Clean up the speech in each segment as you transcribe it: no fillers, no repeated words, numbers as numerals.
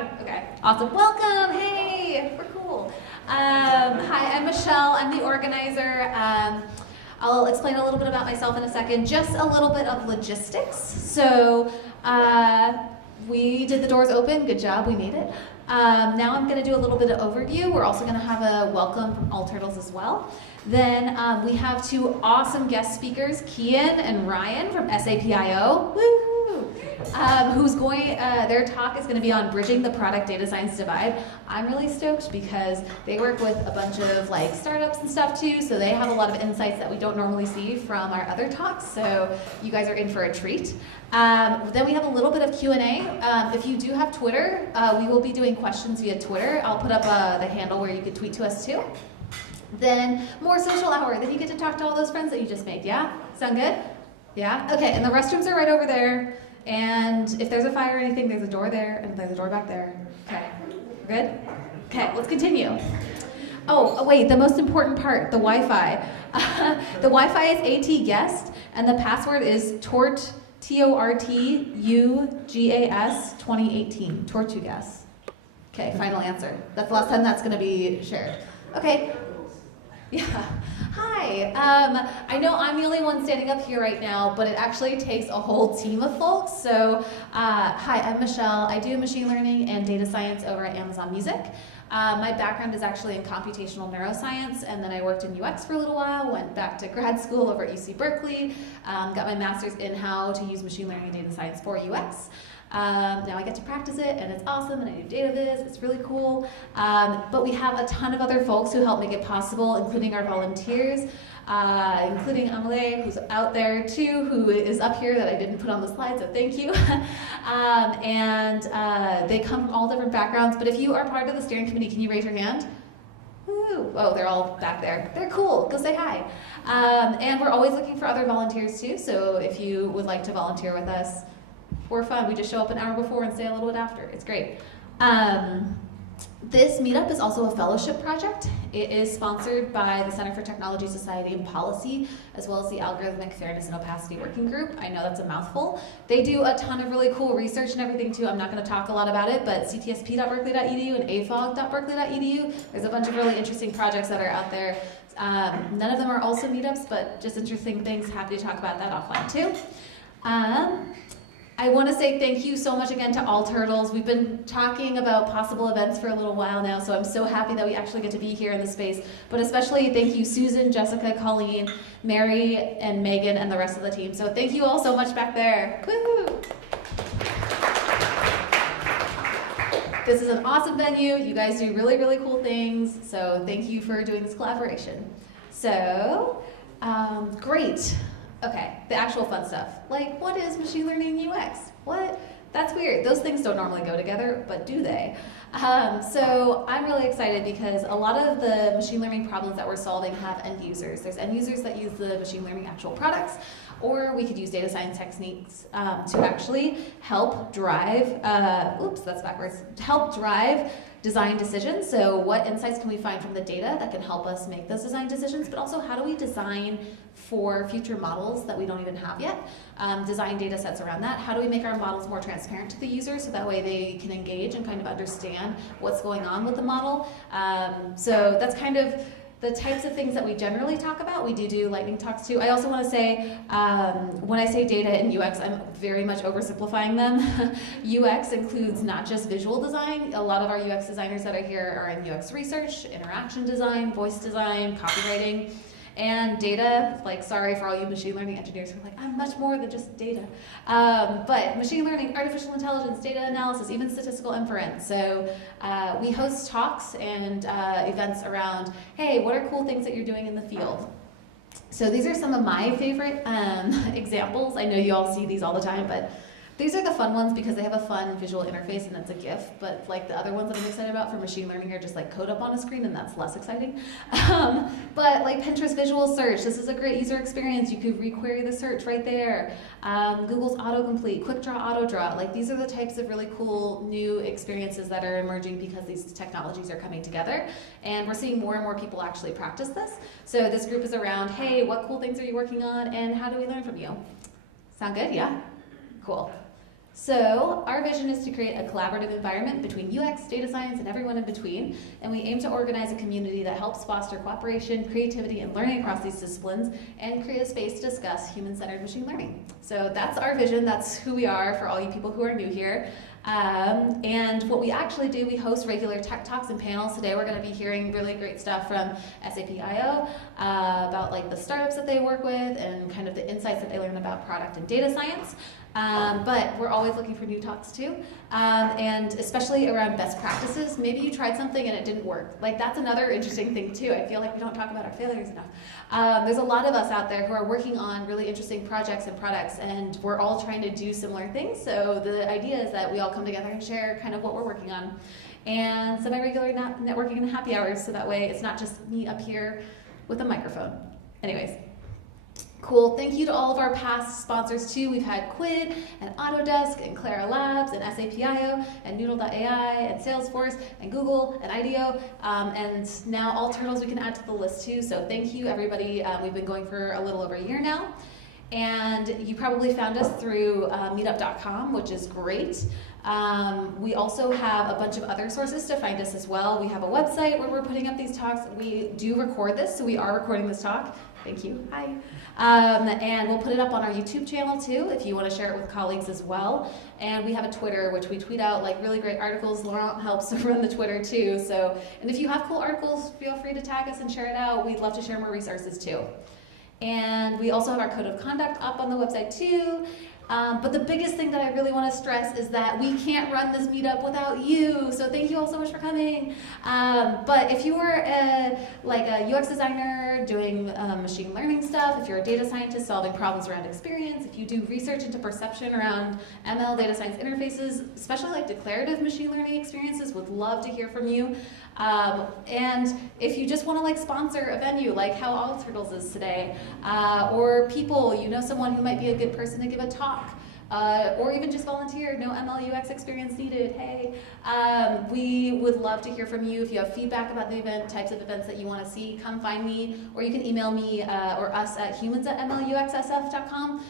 on? Okay, awesome. Welcome, hey, we're cool. Hi, I'm Michelle, I'm the organizer. I'll explain a little bit about myself in a second, just a little bit of logistics. So we did the doors open, good job, we made it. Now I'm gonna do a little bit of overview. We're also gonna have a welcome from All Turtles as well. Then we have two awesome guest speakers, Kian and Ryan from SAPIO. Woo-hoo! Who's going, their talk is going to be on bridging the product data science divide. I'm really stoked because they work with a bunch of like startups and stuff too, so they have a lot of insights that we don't normally see from our other talks, so you guys are in for a treat. Then we have a little bit of Q&A. If you do have Twitter, we will be doing questions via Twitter. I'll put up the handle where you could tweet to us too. Then more social hour, then you get to talk to all those friends that you just made, yeah? Sound good? Yeah? Okay, and the restrooms are right over there. And if there's a fire or anything, there's a door there, and there's a door back there. Okay, we're good? Okay, let's continue. Oh, wait, the most important part, the Wi-Fi. The Wi-Fi is AT-guest, and the password is TORT, TORTUGAS 2018, TORTUGAS. Okay, final answer. That's the last time that's gonna be shared. Okay. Yeah. Hi. I know I'm the only one standing up here right now, but it actually takes a whole team of folks. So, hi, I'm Michelle. I do machine learning and data science over at Amazon Music. My background is actually in computational neuroscience, and then I worked in UX for a little while, went back to grad school over at UC Berkeley, got my master's in how to use machine learning and data science for UX. Now I get to practice it, and it's awesome, and I do data viz, it's really cool. But we have a ton of other folks who help make it possible, including our volunteers, including Amelie, who's out there too, who is up here that I didn't put on the slide, so thank you. They come from all different backgrounds, but if you are part of the steering committee, can you raise your hand? Woo. Oh, they're all back there. They're cool, go say hi. And we're always looking for other volunteers too, so if you would like to volunteer with us, we're fun. We just show up an hour before and stay a little bit after. It's great. This meetup is also a fellowship project. It is sponsored by the Center for Technology, Society, and Policy, as well as the Algorithmic Fairness and Opacity Working Group. I know that's a mouthful. They do a ton of really cool research and everything too. I'm not going to talk a lot about it, but ctsp.berkeley.edu and afog.berkeley.edu. There's a bunch of really interesting projects that are out there. None of them are also meetups, but just interesting things. Happy to talk about that offline too. I want to say thank you so much again to All Turtles. We've been talking about possible events for a little while now, so I'm so happy that we actually get to be here in the space. But especially thank you Susan, Jessica, Colleen, Mary, and Megan, and the rest of the team. So thank you all so much back there. Woo-hoo. This is an awesome venue. You guys do really, really cool things. So thank you for doing this collaboration. So, great. Okay, the actual fun stuff. Like, what is machine learning UX? What? That's weird. Those things don't normally go together, but do they? So I'm really excited because a lot of the machine learning problems that we're solving have end users. There's end users that use the machine learning actual products, or we could use data science techniques to actually help drive, oops, that's backwards, help drive design decisions. So what insights can we find from the data that can help us make those design decisions, but also how do we design for future models that we don't even have yet, design data sets around that. How do we make our models more transparent to the user so that way they can engage and kind of understand what's going on with the model. So that's kind of the types of things that we generally talk about. We do lightning talks too. I also want to say, when I say data and UX, I'm very much oversimplifying them. UX includes not just visual design. A lot of our UX designers that are here are in UX research, interaction design, voice design, copywriting. And data, like, sorry for all you machine learning engineers who are like, I'm much more than just data. But machine learning, artificial intelligence, data analysis, even statistical inference. So we host talks and events around, hey, what are cool things that you're doing in the field? So these are some of my favorite examples. I know you all see these all the time, but these are the fun ones because they have a fun visual interface and it's a GIF, but like the other ones that I'm excited about for machine learning are just like code up on a screen and that's less exciting. But like Pinterest visual search, this is a great user experience. You could requery the search right there. Google's autocomplete, quick draw, auto draw, like these are the types of really cool new experiences that are emerging because these technologies are coming together. And we're seeing more and more people actually practice this. So this group is around, hey, what cool things are you working on and how do we learn from you? Sound good? Yeah? Cool. So our vision is to create a collaborative environment between UX, data science, and everyone in between, and we aim to organize a community that helps foster cooperation, creativity, and learning across these disciplines, and create a space to discuss human-centered machine learning. So that's our vision, that's who we are for all you people who are new here. And what we actually do, we host regular tech talks and panels. Today we're going to be hearing really great stuff from SAP.io about like the startups that they work with and kind of the insights that they learn about product and data science. But we're always looking for new talks too, and especially around best practices. Maybe you tried something and it didn't work. Like that's another interesting thing too. I feel like we don't talk about our failures enough. There's a lot of us out there who are working on really interesting projects and products, and we're all trying to do similar things. So the idea is that we all come together and share kind of what we're working on. And semi-regular networking and happy hours, so that way it's not just me up here with a microphone. Anyways. Cool. Thank you to all of our past sponsors too. We've had Quid and Autodesk and Clara Labs and SAP.io and Noodle.ai and Salesforce and Google and IDEO, and now all turtles we can add to the list too. So thank you everybody. We've been going for a little over a year now. And you probably found us through meetup.com, which is great. We also have a bunch of other sources to find us as well. We have a website where we're putting up these talks. We do record this, so we are recording this talk. Thank you. Hi. And we'll put it up on our YouTube channel too, if you want to share it with colleagues as well. And we have a Twitter, which we tweet out like really great articles. Laurent helps run the Twitter too. So, and if you have cool articles, feel free to tag us and share it out. We'd love to share more resources too. And we also have our code of conduct up on the website too. But the biggest thing that I really want to stress is that we can't run this meetup without you. So thank you all so much for coming. But if you are like a UX designer doing machine learning stuff, if you're a data scientist solving problems around experience, if you do research into perception around ML data science interfaces, especially like declarative machine learning experiences, would love to hear from you. And if you just want to like sponsor a venue like how All Turtles is today, or people, you know someone who might be a good person to give a talk, or even just volunteer, no MLUX experience needed, hey. We would love to hear from you. If you have feedback about the event, types of events that you want to see, come find me, or you can email me or us at humans@MLUXSF.com,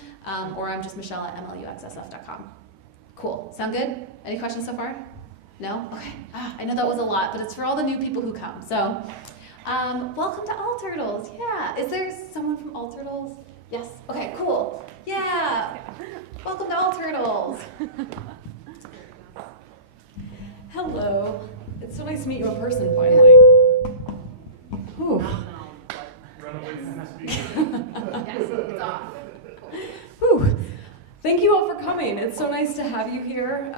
or I'm just Michelle at MLUXSF.com. Cool, sound good? Any questions so far? No? Okay. I know that was a lot, but it's for all the new people who come. So, welcome to All Turtles. Yeah. Is there someone from All Turtles? Yes. Okay, cool. Yeah. Welcome to All Turtles. Hello. It's so nice to meet you in person finally. Whew. Yes, it's off. Whew. Thank you all for coming. It's so nice to have you here.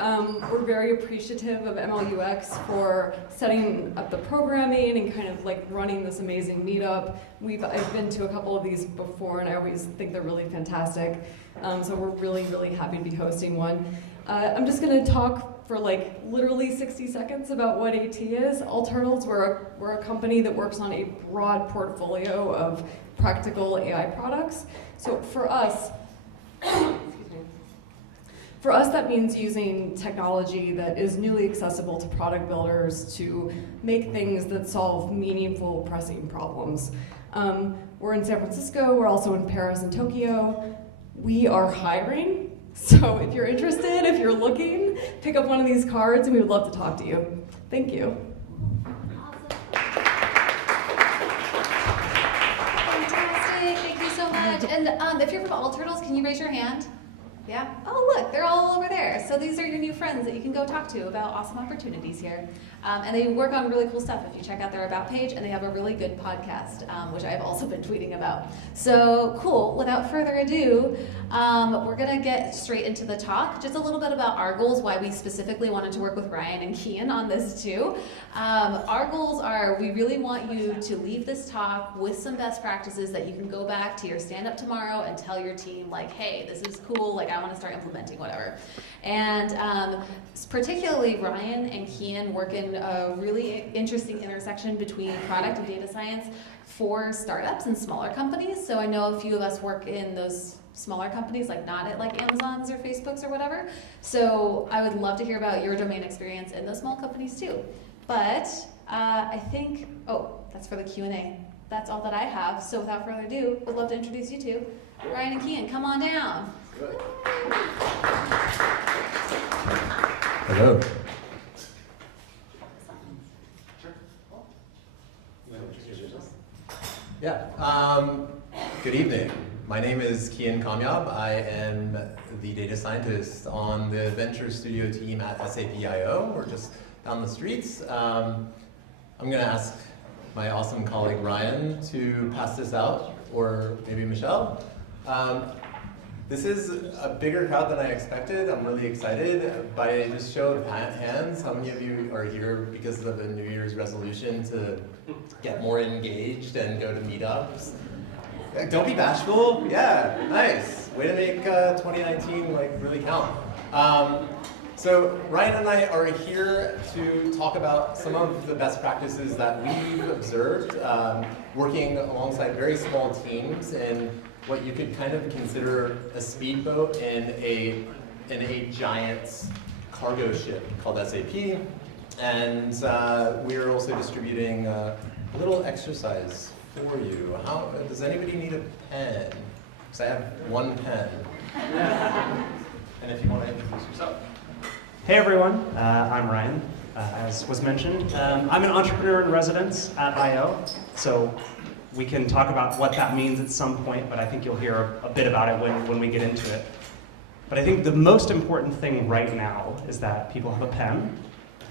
We're very appreciative of MLUX for setting up the programming and kind of like running this amazing meetup. I've been to a couple of these before and I always think they're really fantastic. So we're really, really happy to be hosting one. I'm just gonna talk for like literally 60 seconds about what AT is. All Turtles, we're a company that works on a broad portfolio of practical AI products. So for us, that means using technology that is newly accessible to product builders to make things that solve meaningful, pressing problems. We're in San Francisco, we're also in Paris and Tokyo. We are hiring, so if you're interested, if you're looking, pick up one of these cards and we would love to talk to you. Thank you. Fantastic, thank you so much. And if you're from All Turtles, can you raise your hand? Yeah? Oh, look, they're all over there. So these are your new friends that you can go talk to about awesome opportunities here. And they work on really cool stuff if you check out their About page, and they have a really good podcast, which I've also been tweeting about. So cool, without further ado, we're gonna get straight into the talk. Just a little bit about our goals, why we specifically wanted to work with Ryan and Kian on this too. Our goals are, we really want you to leave this talk with some best practices that you can go back to your stand-up tomorrow and tell your team like, hey, this is cool, like I wanna start implementing whatever. And particularly Ryan and Kian work in a really interesting intersection between product and data science for startups and smaller companies. So I know a few of us work in those smaller companies, like not at like Amazon's or Facebook's or whatever. So I would love to hear about your domain experience in those small companies too. But I think, oh, that's for the Q&A. That's all that I have. So without further ado, would love to introduce you to Ryan and Kian. Come on down. Hello. Yeah. Good evening. My name is Kian Kamyab. I am the data scientist on the venture studio team at SAP.io. We're just down the streets. I'm going to ask my awesome colleague Ryan to pass this out, or maybe Michelle. This is a bigger crowd than I expected. I'm really excited. By just show of hands, how many of you are here because of a New Year's resolution to get more engaged and go to meetups? Don't be bashful. Yeah, nice. Way to make 2019 like really count. So Ryan and I are here to talk about some of the best practices that we've observed working alongside very small teams in what you could kind of consider a speedboat in a giant cargo ship called SAP. And we're also distributing a little exercise for you. Does anybody need a pen? Because I have one pen. And if you want to introduce yourself. Hey everyone, I'm Ryan, as was mentioned. I'm an entrepreneur in residence at I.O., so we can talk about what that means at some point, but I think you'll hear a bit about it when we get into it. But I think the most important thing right now is that people have a pen,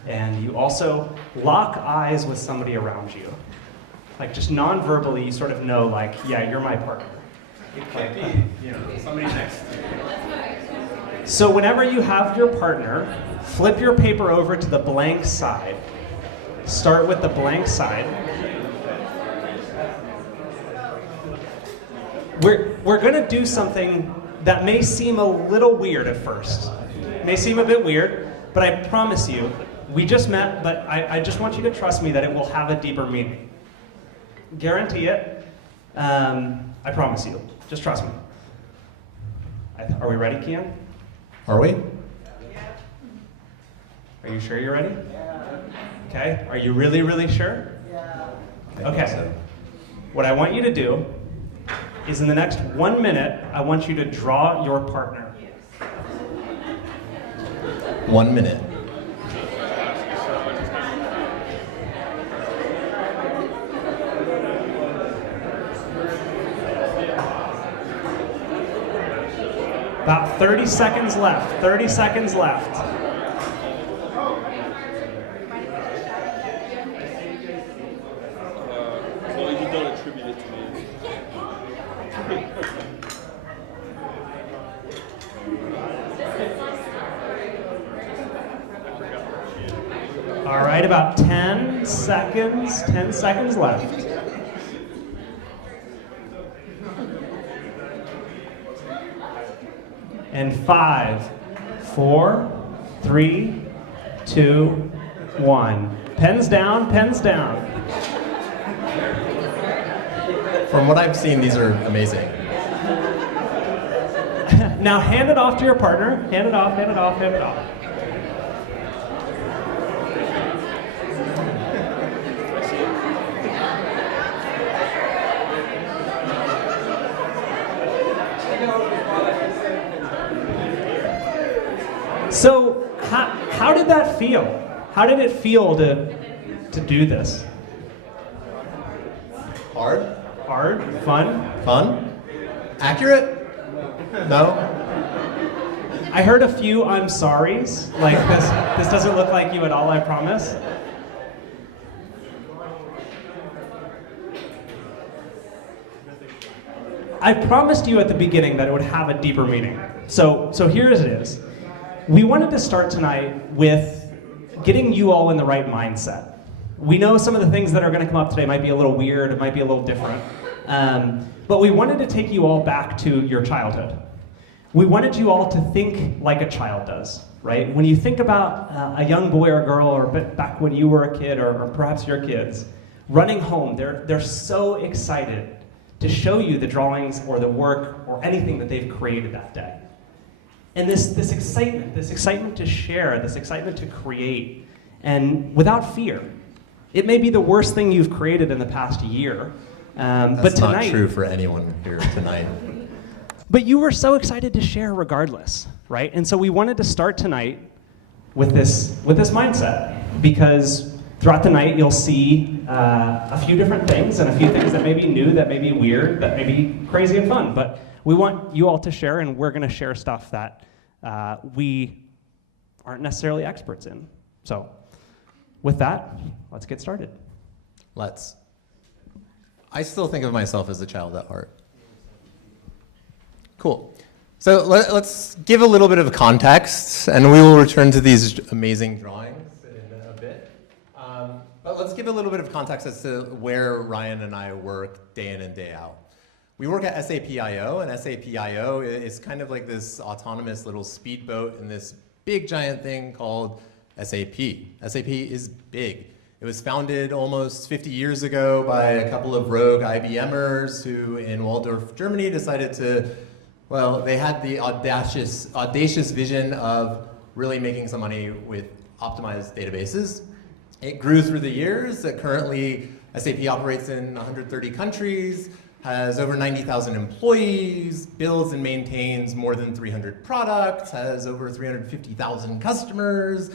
and you also lock eyes with somebody around you. Like just non-verbally, you sort of know, like, yeah, you're my partner. It can't be, somebody next to you. So whenever you have your partner, flip your paper over to the blank side. Start with the blank side. We're going to do something that may seem a little weird at first. It may seem a bit weird, but I promise you, we just met, but I just want you to trust me that it will have a deeper meaning. Guarantee it. I promise you. Just trust me. Are we ready, Kian? Are we? Are you sure you're ready? Yeah. Okay. Are you really, really sure? Yeah. Okay. So. What I want you to do is in the next 1 minute, I want you to draw your partner. 1 minute. About 30 seconds left. 30 seconds left. Well, you don't attribute it to me. All right, about 10 seconds. 10 seconds left. And 5, 4, 3, 2, 1. Pens down, pens down. From what I've seen, these are amazing. Now hand it off to your partner. Hand it off, hand it off, hand it off. So, how did that feel? How did it feel to do this? Hard? Hard? Fun? Fun? Accurate? No? I heard a few I'm sorries. Like, this doesn't look like you at all, I promise. I promised you at the beginning that it would have a deeper meaning. So here it is. We wanted to start tonight with getting you all in the right mindset. We know some of the things that are going to come up today might be a little weird, it might be a little different, but we wanted to take you all back to your childhood. We wanted you all to think like a child does, right? When you think about a young boy or girl, or back when you were a kid, or perhaps your kids, running home, they're so excited to show you the drawings or the work or anything that they've created that day. And this excitement to share, this excitement to create, and without fear. It may be the worst thing you've created in the past year, but tonight... That's not true for anyone here tonight. But you were so excited to share regardless, right? And so we wanted to start tonight with this mindset, because throughout the night you'll see a few different things, and a few things that may be new, that may be weird, that may be crazy and fun. But we want you all to share, and we're going to share stuff that we aren't necessarily experts in. So with that, let's get started. Let's. I still think of myself as a child at heart. Cool. So let's give a little bit of context, and we will return to these amazing drawings in a bit. But let's give a little bit of context as to where Ryan and I work day in and day out. We work at SAP.io, and SAP.io is kind of like this autonomous little speedboat in this big giant thing called SAP. SAP is big. It was founded almost 50 years ago by a couple of rogue IBMers who in Waldorf, Germany decided to, well, they had the audacious vision of really making some money with optimized databases. It grew through the years. Currently, SAP operates in 130 countries, has over 90,000 employees, builds and maintains more than 300 products, has over 350,000 customers,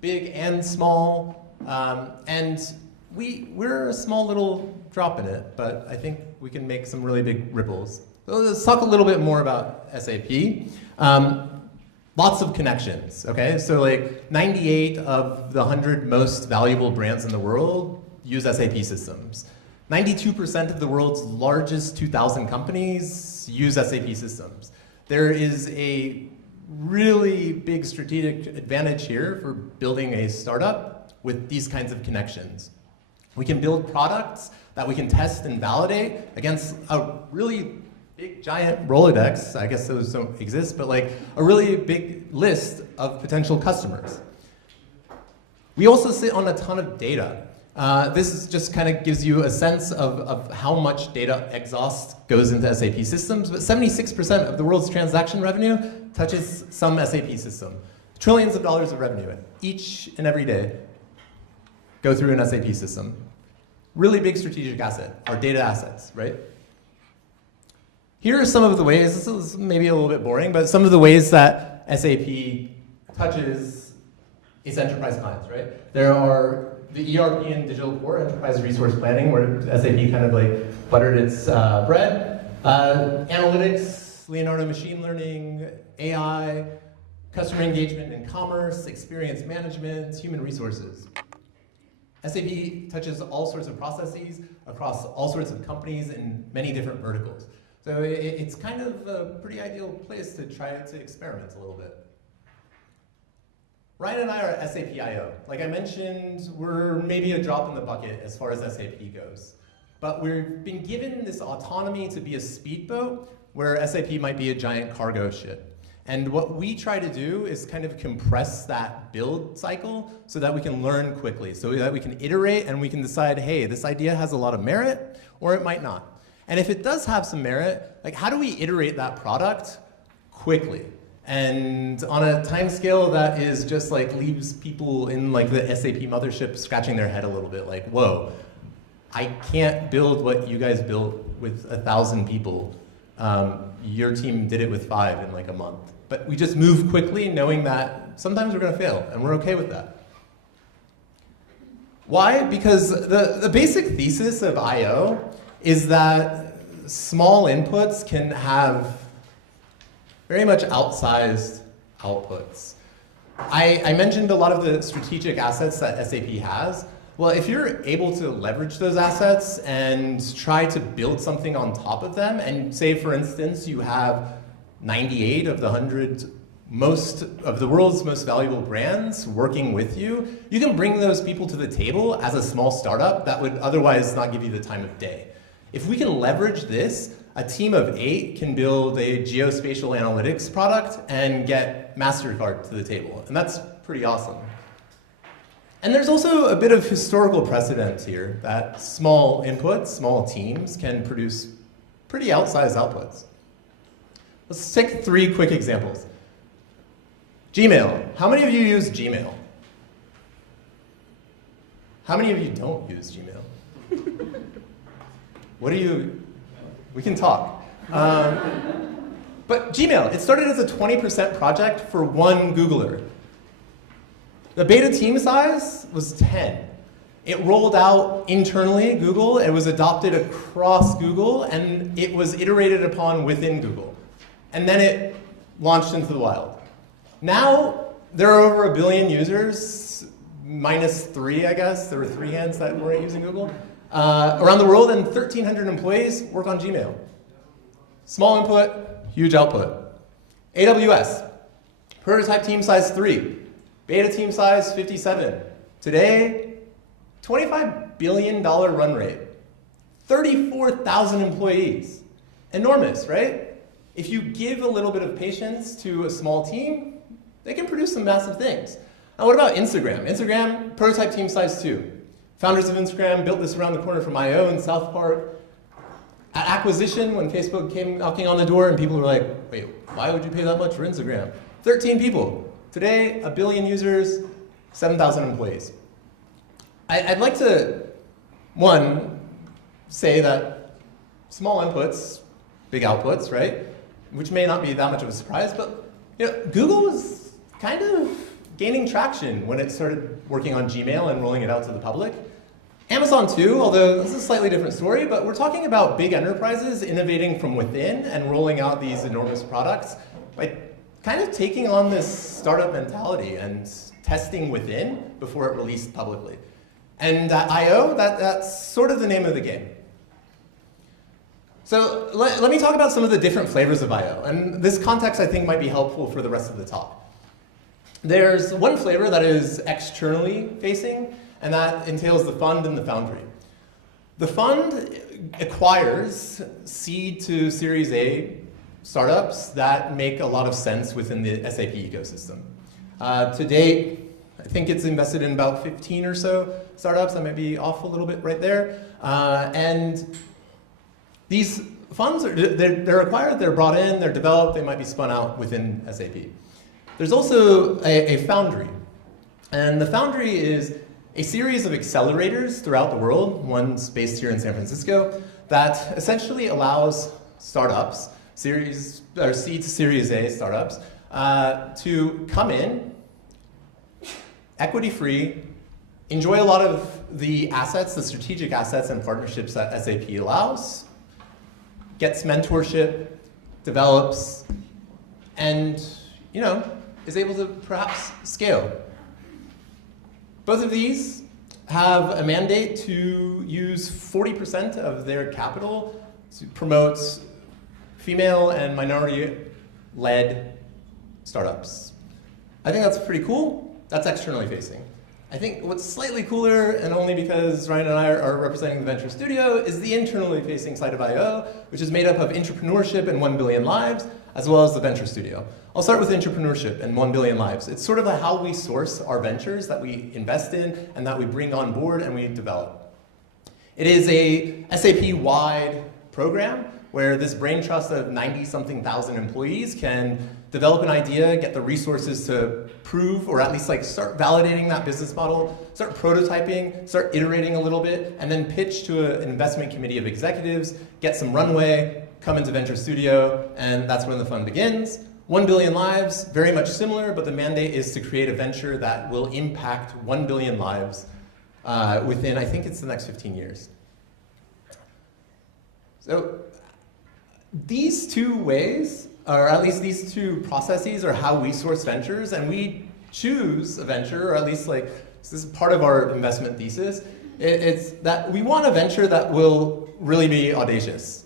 big and small. And we're a small little drop in it, but I think we can make some really big ripples. So let's talk a little bit more about SAP. Lots of connections, okay? So like 98 of the 100 most valuable brands in the world use SAP systems. 92% of the world's largest 2,000 companies use SAP systems. There is a really big strategic advantage here for building a startup with these kinds of connections. We can build products that we can test and validate against a really big giant Rolodex. I guess those don't exist, but like a really big list of potential customers. We also sit on a ton of data. This just kind of gives you a sense of how much data exhaust goes into SAP systems, but 76% of the world's transaction revenue touches some SAP system. Trillions of dollars of revenue each and every day go through an SAP system. Really big strategic asset, our data assets, right? Here are some of the ways, this is maybe a little bit boring, but some of the ways that SAP touches its enterprise clients, right? There are the ERP and digital core, enterprise resource planning, where SAP kind of like buttered its bread. Analytics, Leonardo machine learning, AI, customer engagement and commerce, experience management, human resources. SAP touches all sorts of processes across all sorts of companies in many different verticals. So it's kind of a pretty ideal place to try to experiment a little bit. Ryan and I are at SAP.io. Like I mentioned, we're maybe a drop in the bucket as far as SAP goes. But we've been given this autonomy to be a speedboat where SAP might be a giant cargo ship. And what we try to do is kind of compress that build cycle so that we can learn quickly, so that we can iterate and we can decide, hey, this idea has a lot of merit or it might not. And if it does have some merit, like how do we iterate that product quickly? And on a time scale that is just like leaves people in like the SAP mothership scratching their head a little bit, like, whoa, I can't build what you guys built with 1,000 people. Your team did it with 5 in like a month. But we just move quickly knowing that sometimes we're gonna fail, and we're okay with that. Why? Because the basic thesis of I.O. is that small inputs can have very much outsized outputs. I mentioned a lot of the strategic assets that SAP has. Well, if you're able to leverage those assets and try to build something on top of them, and say, for instance, you have 98 of the 100 most of the world's most valuable brands working with you, you can bring those people to the table as a small startup that would otherwise not give you the time of day. If we can leverage this, a team of 8 can build a geospatial analytics product and get MasterCard to the table, and that's pretty awesome. And there's also a bit of historical precedent here that small inputs, small teams can produce pretty outsized outputs. Let's take 3 quick examples. Gmail. How many of you use Gmail? How many of you don't use Gmail? What do you, we can talk. But Gmail, it started as a 20% project for one Googler. The beta team size was 10. It rolled out internally Google, it was adopted across Google, and it was iterated upon within Google. And then it launched into the wild. Now, there are over 1 billion users, -3, I guess. There were 3 hands that weren't using Google. Around the world, and 1,300 employees work on Gmail. Small input, huge output. AWS, prototype team size 3, beta team size 57. Today, $25 billion run rate, 34,000 employees. Enormous, right? If you give a little bit of patience to a small team, they can produce some massive things. Now what about Instagram? Instagram, prototype team size 2. Founders of Instagram built this around the corner from I.O. in South Park. At acquisition, when Facebook came knocking on the door and people were like, wait, why would you pay that much for Instagram? 13 people. Today, 1 billion users, 7,000 employees. I'd like to, one, say that small inputs, big outputs, right? Which may not be that much of a surprise, but Google was kind of gaining traction when it started working on Gmail and rolling it out to the public. Amazon too, although this is a slightly different story, but we're talking about big enterprises innovating from within and rolling out these enormous products by kind of taking on this startup mentality and testing within before it released publicly. And I.O., that's sort of the name of the game. So let me talk about some of the different flavors of I.O. And this context, I think, might be helpful for the rest of the talk. There's one flavor that is externally facing, and that entails the fund and the foundry. The fund acquires seed to Series A startups that make a lot of sense within the SAP ecosystem. To date, I think it's invested in about 15 or so startups. I might be off a little bit right there. And these funds, they're acquired, they're brought in, they're developed, they might be spun out within SAP. There's also a foundry. And the foundry is a series of accelerators throughout the world, one's based here in San Francisco, that essentially allows startups, seed to Series A startups, to come in, equity-free, enjoy a lot of the assets, the strategic assets and partnerships that SAP allows, gets mentorship, develops, and is able to perhaps scale. Both of these have a mandate to use 40% of their capital to promote female and minority-led startups. I think that's pretty cool. That's externally facing. I think what's slightly cooler, and only because Ryan and I are representing the Venture Studio, is the internally facing side of I.O., which is made up of entrepreneurship and 1 billion lives, as well as the Venture Studio. I'll start with entrepreneurship and 1 billion lives. It's sort of how we source our ventures that we invest in and that we bring on board and we develop. It is a SAP-wide program where this brain trust of 90-something thousand employees can develop an idea, get the resources to prove, or at least start validating that business model, start prototyping, start iterating a little bit, and then pitch to an investment committee of executives, get some runway, come into Venture Studio, and that's when the fun begins. 1 billion lives, very much similar, but the mandate is to create a venture that will impact 1 billion lives within, I think it's the next 15 years. So these two ways, or at least these two processes, are how we source ventures, and we choose a venture, or at least this is part of our investment thesis. It's that we want a venture that will really be audacious.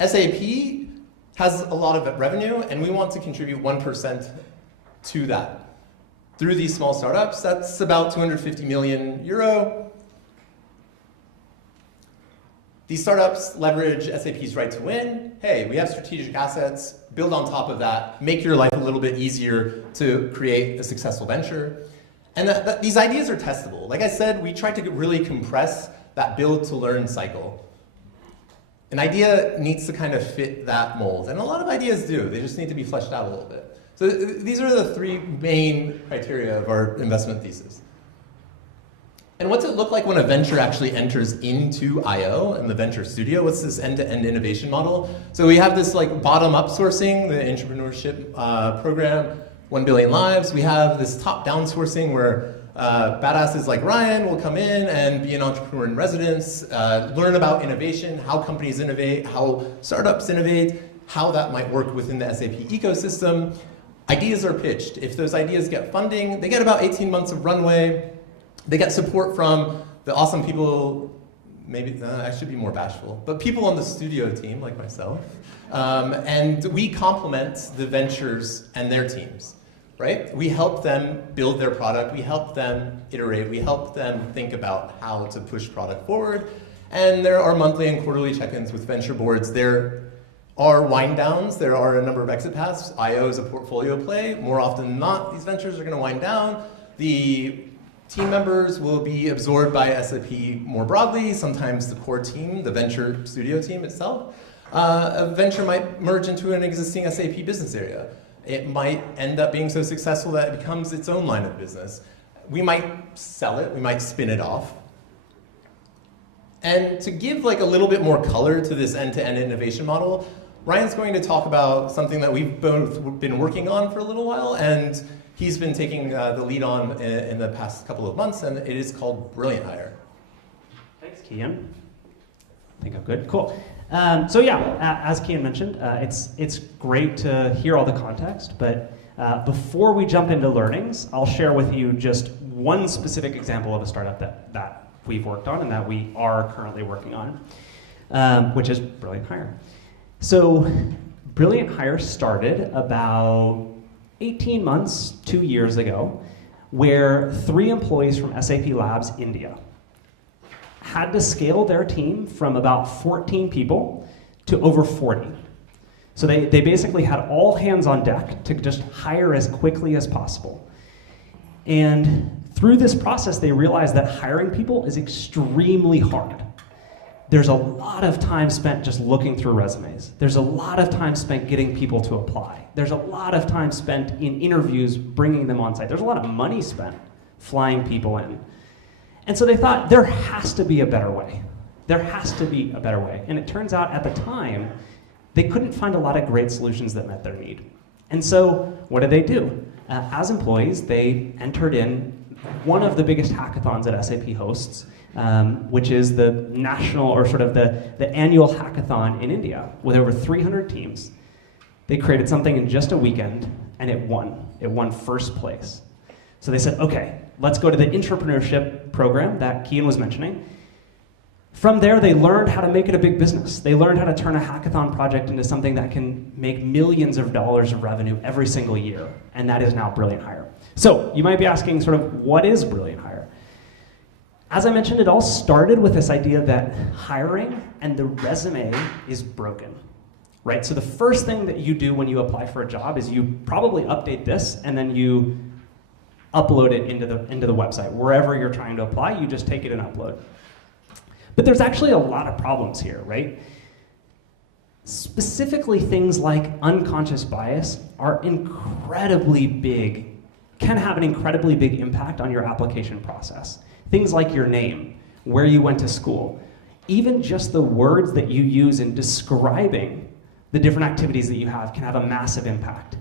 SAP has a lot of revenue, and we want to contribute 1% to that. Through these small startups, that's about 250 million euro. These startups leverage SAP's right to win. Hey, we have strategic assets, build on top of that, make your life a little bit easier to create a successful venture. And these ideas are testable. Like I said, we tried to really compress that build to learn cycle. An idea needs to kind of fit that mold, and a lot of ideas do. They just need to be fleshed out a little bit. So these are the 3 main criteria of our investment thesis. And what's it look like when a venture actually enters into I/O and the venture studio? What's this end-to-end innovation model? So we have this like bottom-up sourcing, the entrepreneurship program, 1 billion lives. We have this top-down sourcing where badasses like Ryan will come in and be an entrepreneur in residence, learn about innovation, how companies innovate, how startups innovate, how that might work within the SAP ecosystem. Ideas are pitched. If those ideas get funding, they get about 18 months of runway. They get support from the awesome people, maybe, I should be more bashful, but people on the studio team, like myself. And we complement the ventures and their teams, right? We help them build their product, we help them iterate, we help them think about how to push product forward. And there are monthly and quarterly check-ins with venture boards. There are wind downs, there are a number of exit paths. I/O is a portfolio play. More often than not, these ventures are gonna wind down. The team members will be absorbed by SAP more broadly, sometimes the core team, the venture studio team itself. A venture might merge into an existing SAP business area. It might end up being so successful that it becomes its own line of business. We might sell it, we might spin it off. And to give like a little bit more color to this end-to-end innovation model, Ryan's going to talk about something that we've both been working on for a little while, and he's been taking the lead on in the past couple of months, and it is called Brilliant Hire. Thanks, Kian. I think I'm good. Cool. So yeah, as Kian mentioned, it's great to hear all the context, but before we jump into learnings, I'll share with you just one specific example of a startup that we've worked on and that we are currently working on, which is Brilliant Hire. So Brilliant Hire started about 18 months, 2 years ago, where 3 employees from SAP Labs India had to scale their team from about 14 people to over 40. So they basically had all hands on deck to just hire as quickly as possible. And through this process, they realized that hiring people is extremely hard. There's a lot of time spent just looking through resumes. There's a lot of time spent getting people to apply. There's a lot of time spent in interviews, bringing them on site. There's a lot of money spent flying people in. And so they thought, there has to be a better way. There has to be a better way. And it turns out at the time, they couldn't find a lot of great solutions that met their need. And so what did they do? As employees, they entered in one of the biggest hackathons that SAP hosts, which is the national, or sort of the annual hackathon in India with over 300 teams. They created something in just a weekend, and it won. It won first place. So they said, okay, let's go to the entrepreneurship program that Kian was mentioning. From there, they learned how to make it a big business. They learned how to turn a hackathon project into something that can make millions of dollars of revenue every single year, and that is now Brilliant Hire. So you might be asking sort of, what is Brilliant Hire? As I mentioned, it all started with this idea that hiring and the resume is broken, right? So the first thing that you do when you apply for a job is you probably update this, and then you upload it into the website. Wherever you're trying to apply, you just take it and upload. But there's actually a lot of problems here, right? Specifically, things like unconscious bias are incredibly big, can have an incredibly big impact on your application process. Things like your name, where you went to school, even just the words that you use in describing the different activities that you have can have a massive impact.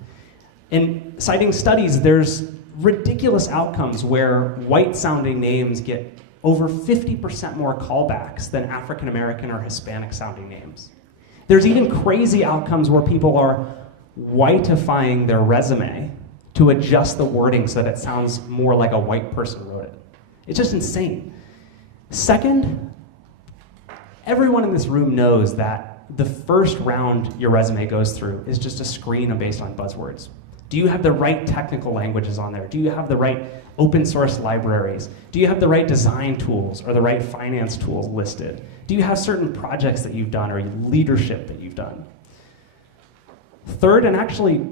In citing studies, there's ridiculous outcomes where white-sounding names get over 50% more callbacks than African American or Hispanic sounding names. There's even crazy outcomes where people are whiteifying their resume to adjust the wording so that it sounds more like a white person wrote it. It's just insane. Second, everyone in this room knows that the first round your resume goes through is just a screen based on buzzwords. Do you have the right technical languages on there? Do you have the right open source libraries? Do you have the right design tools or the right finance tools listed? Do you have certain projects that you've done or leadership that you've done? Third, and actually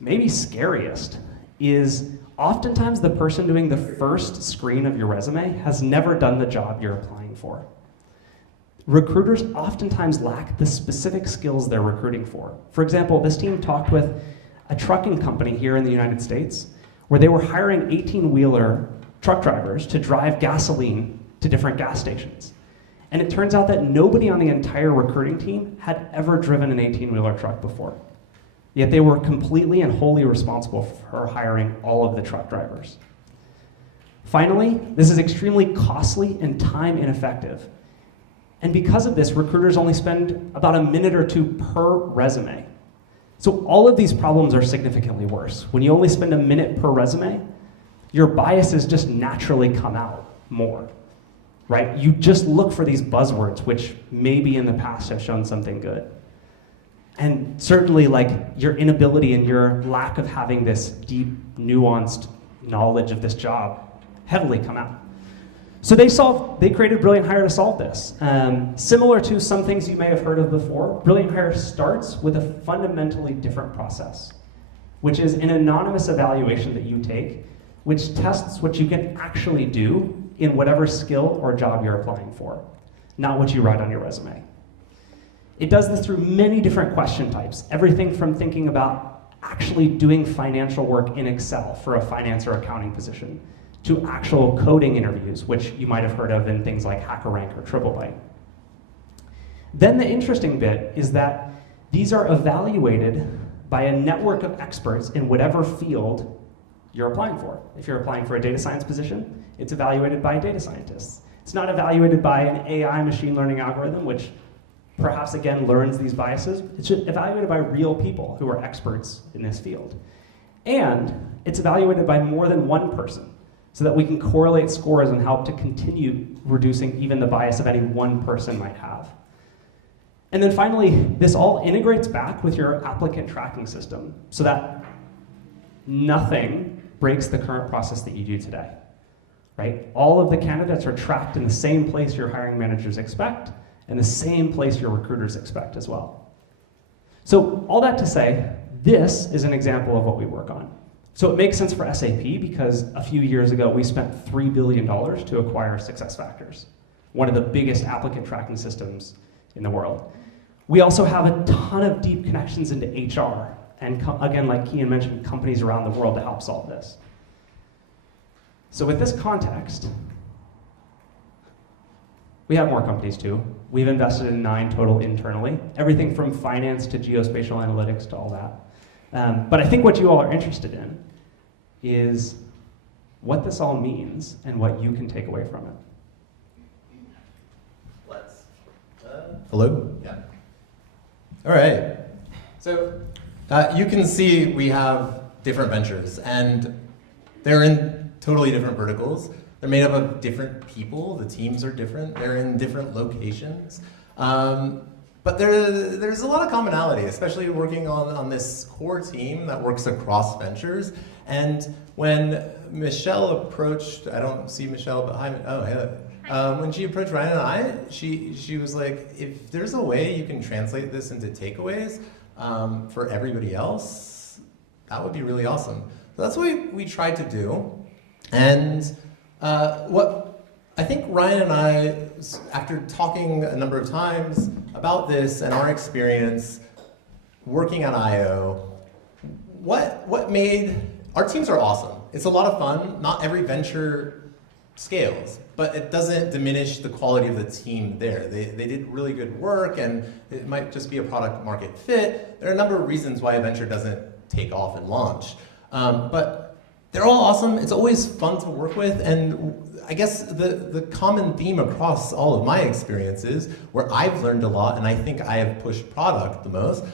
maybe scariest, is oftentimes the person doing the first screen of your resume has never done the job you're applying for. Recruiters oftentimes lack the specific skills they're recruiting for. For example, this team talked with a trucking company here in the United States where they were hiring 18-wheeler truck drivers to drive gasoline to different gas stations. And it turns out that nobody on the entire recruiting team had ever driven an 18-wheeler truck before. Yet they were completely and wholly responsible for hiring all of the truck drivers. Finally, this is extremely costly and time ineffective. And because of this, recruiters only spend about a minute or two per resume. So all of these problems are significantly worse. When you only spend a minute per resume, your biases just naturally come out more, right? You just look for these buzzwords, which maybe in the past have shown something good. And certainly like your inability and your lack of having this deep, nuanced knowledge of this job heavily come out. So they created Brilliant Hire to solve this. Similar to some things you may have heard of before, Brilliant Hire starts with a fundamentally different process, which is an anonymous evaluation that you take, which tests what you can actually do in whatever skill or job you're applying for, not what you write on your resume. It does this through many different question types, everything from thinking about actually doing financial work in Excel for a finance or accounting position, to actual coding interviews, which you might have heard of in things like HackerRank or TripleByte. Then the interesting bit is that these are evaluated by a network of experts in whatever field you're applying for. If you're applying for a data science position, it's evaluated by data scientists. It's not evaluated by an AI machine learning algorithm, which perhaps again learns these biases. It's evaluated by real people who are experts in this field. And it's evaluated by more than one person, so that we can correlate scores and help to continue reducing even the bias of any one person might have. And then finally, this all integrates back with your applicant tracking system so that nothing breaks the current process that you do today, right? All of the candidates are tracked in the same place your hiring managers expect and the same place your recruiters expect as well. So all that to say, this is an example of what we work on. So it makes sense for SAP because a few years ago we spent $3 billion to acquire SuccessFactors, one of the biggest applicant tracking systems in the world. We also have a ton of deep connections into HR, and again, like Kian mentioned, companies around the world to help solve this. So with this context, we have more companies too. We've invested in 9 total internally, everything from finance to geospatial analytics to all that. But I think what you all are interested in is what this all means and what you can take away from it. Hello? Yeah. All right. So you can see we have different ventures, and they're in totally different verticals. They're made up of different people. The teams are different. They're in different locations. But there's a lot of commonality, especially working on this core team that works across ventures. And when Michelle approached, I don't see Michelle, but hi, oh, hey. When she approached Ryan and I, she was like, if there's a way you can translate this into takeaways for everybody else, that would be really awesome. So that's what we tried to do. And what I think Ryan and I, after talking a number of times about this and our experience working on I/O, what made, our teams are awesome. It's a lot of fun. Not every venture scales, but it doesn't diminish the quality of the team there. They did really good work, and it might just be a product market fit. There are a number of reasons why a venture doesn't take off and launch. But they're all awesome. It's always fun to work with, and I guess the common theme across all of my experiences, where I've learned a lot and I think I have pushed product the most,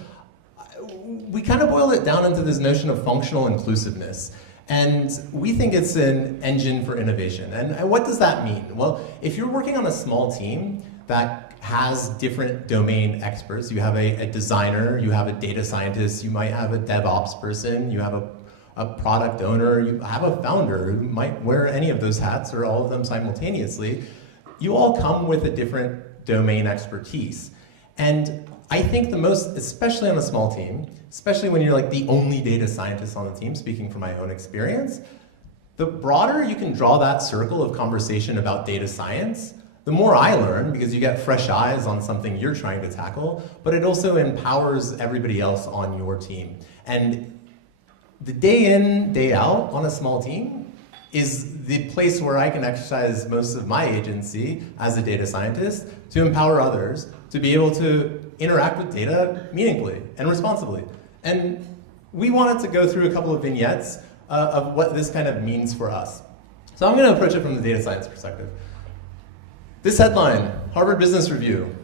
we kind of boil it down into this notion of functional inclusiveness. And we think it's an engine for innovation. And what does that mean? Well, if you're working on a small team that has different domain experts, you have a designer, you have a data scientist, you might have a DevOps person, you have a product owner, you have a founder who might wear any of those hats or all of them simultaneously. You all come with a different domain expertise. And I think the most, especially on a small team, especially when you're like the only data scientist on the team, speaking from my own experience, the broader you can draw that circle of conversation about data science, the more I learn, because you get fresh eyes on something you're trying to tackle, but it also empowers everybody else on your team. And the day in, day out on a small team, is the place where I can exercise most of my agency as a data scientist to empower others to be able to interact with data meaningfully and responsibly. And we wanted to go through a couple of vignettes of what this kind of means for us. So I'm going to approach it from the data science perspective. This headline, Harvard Business Review,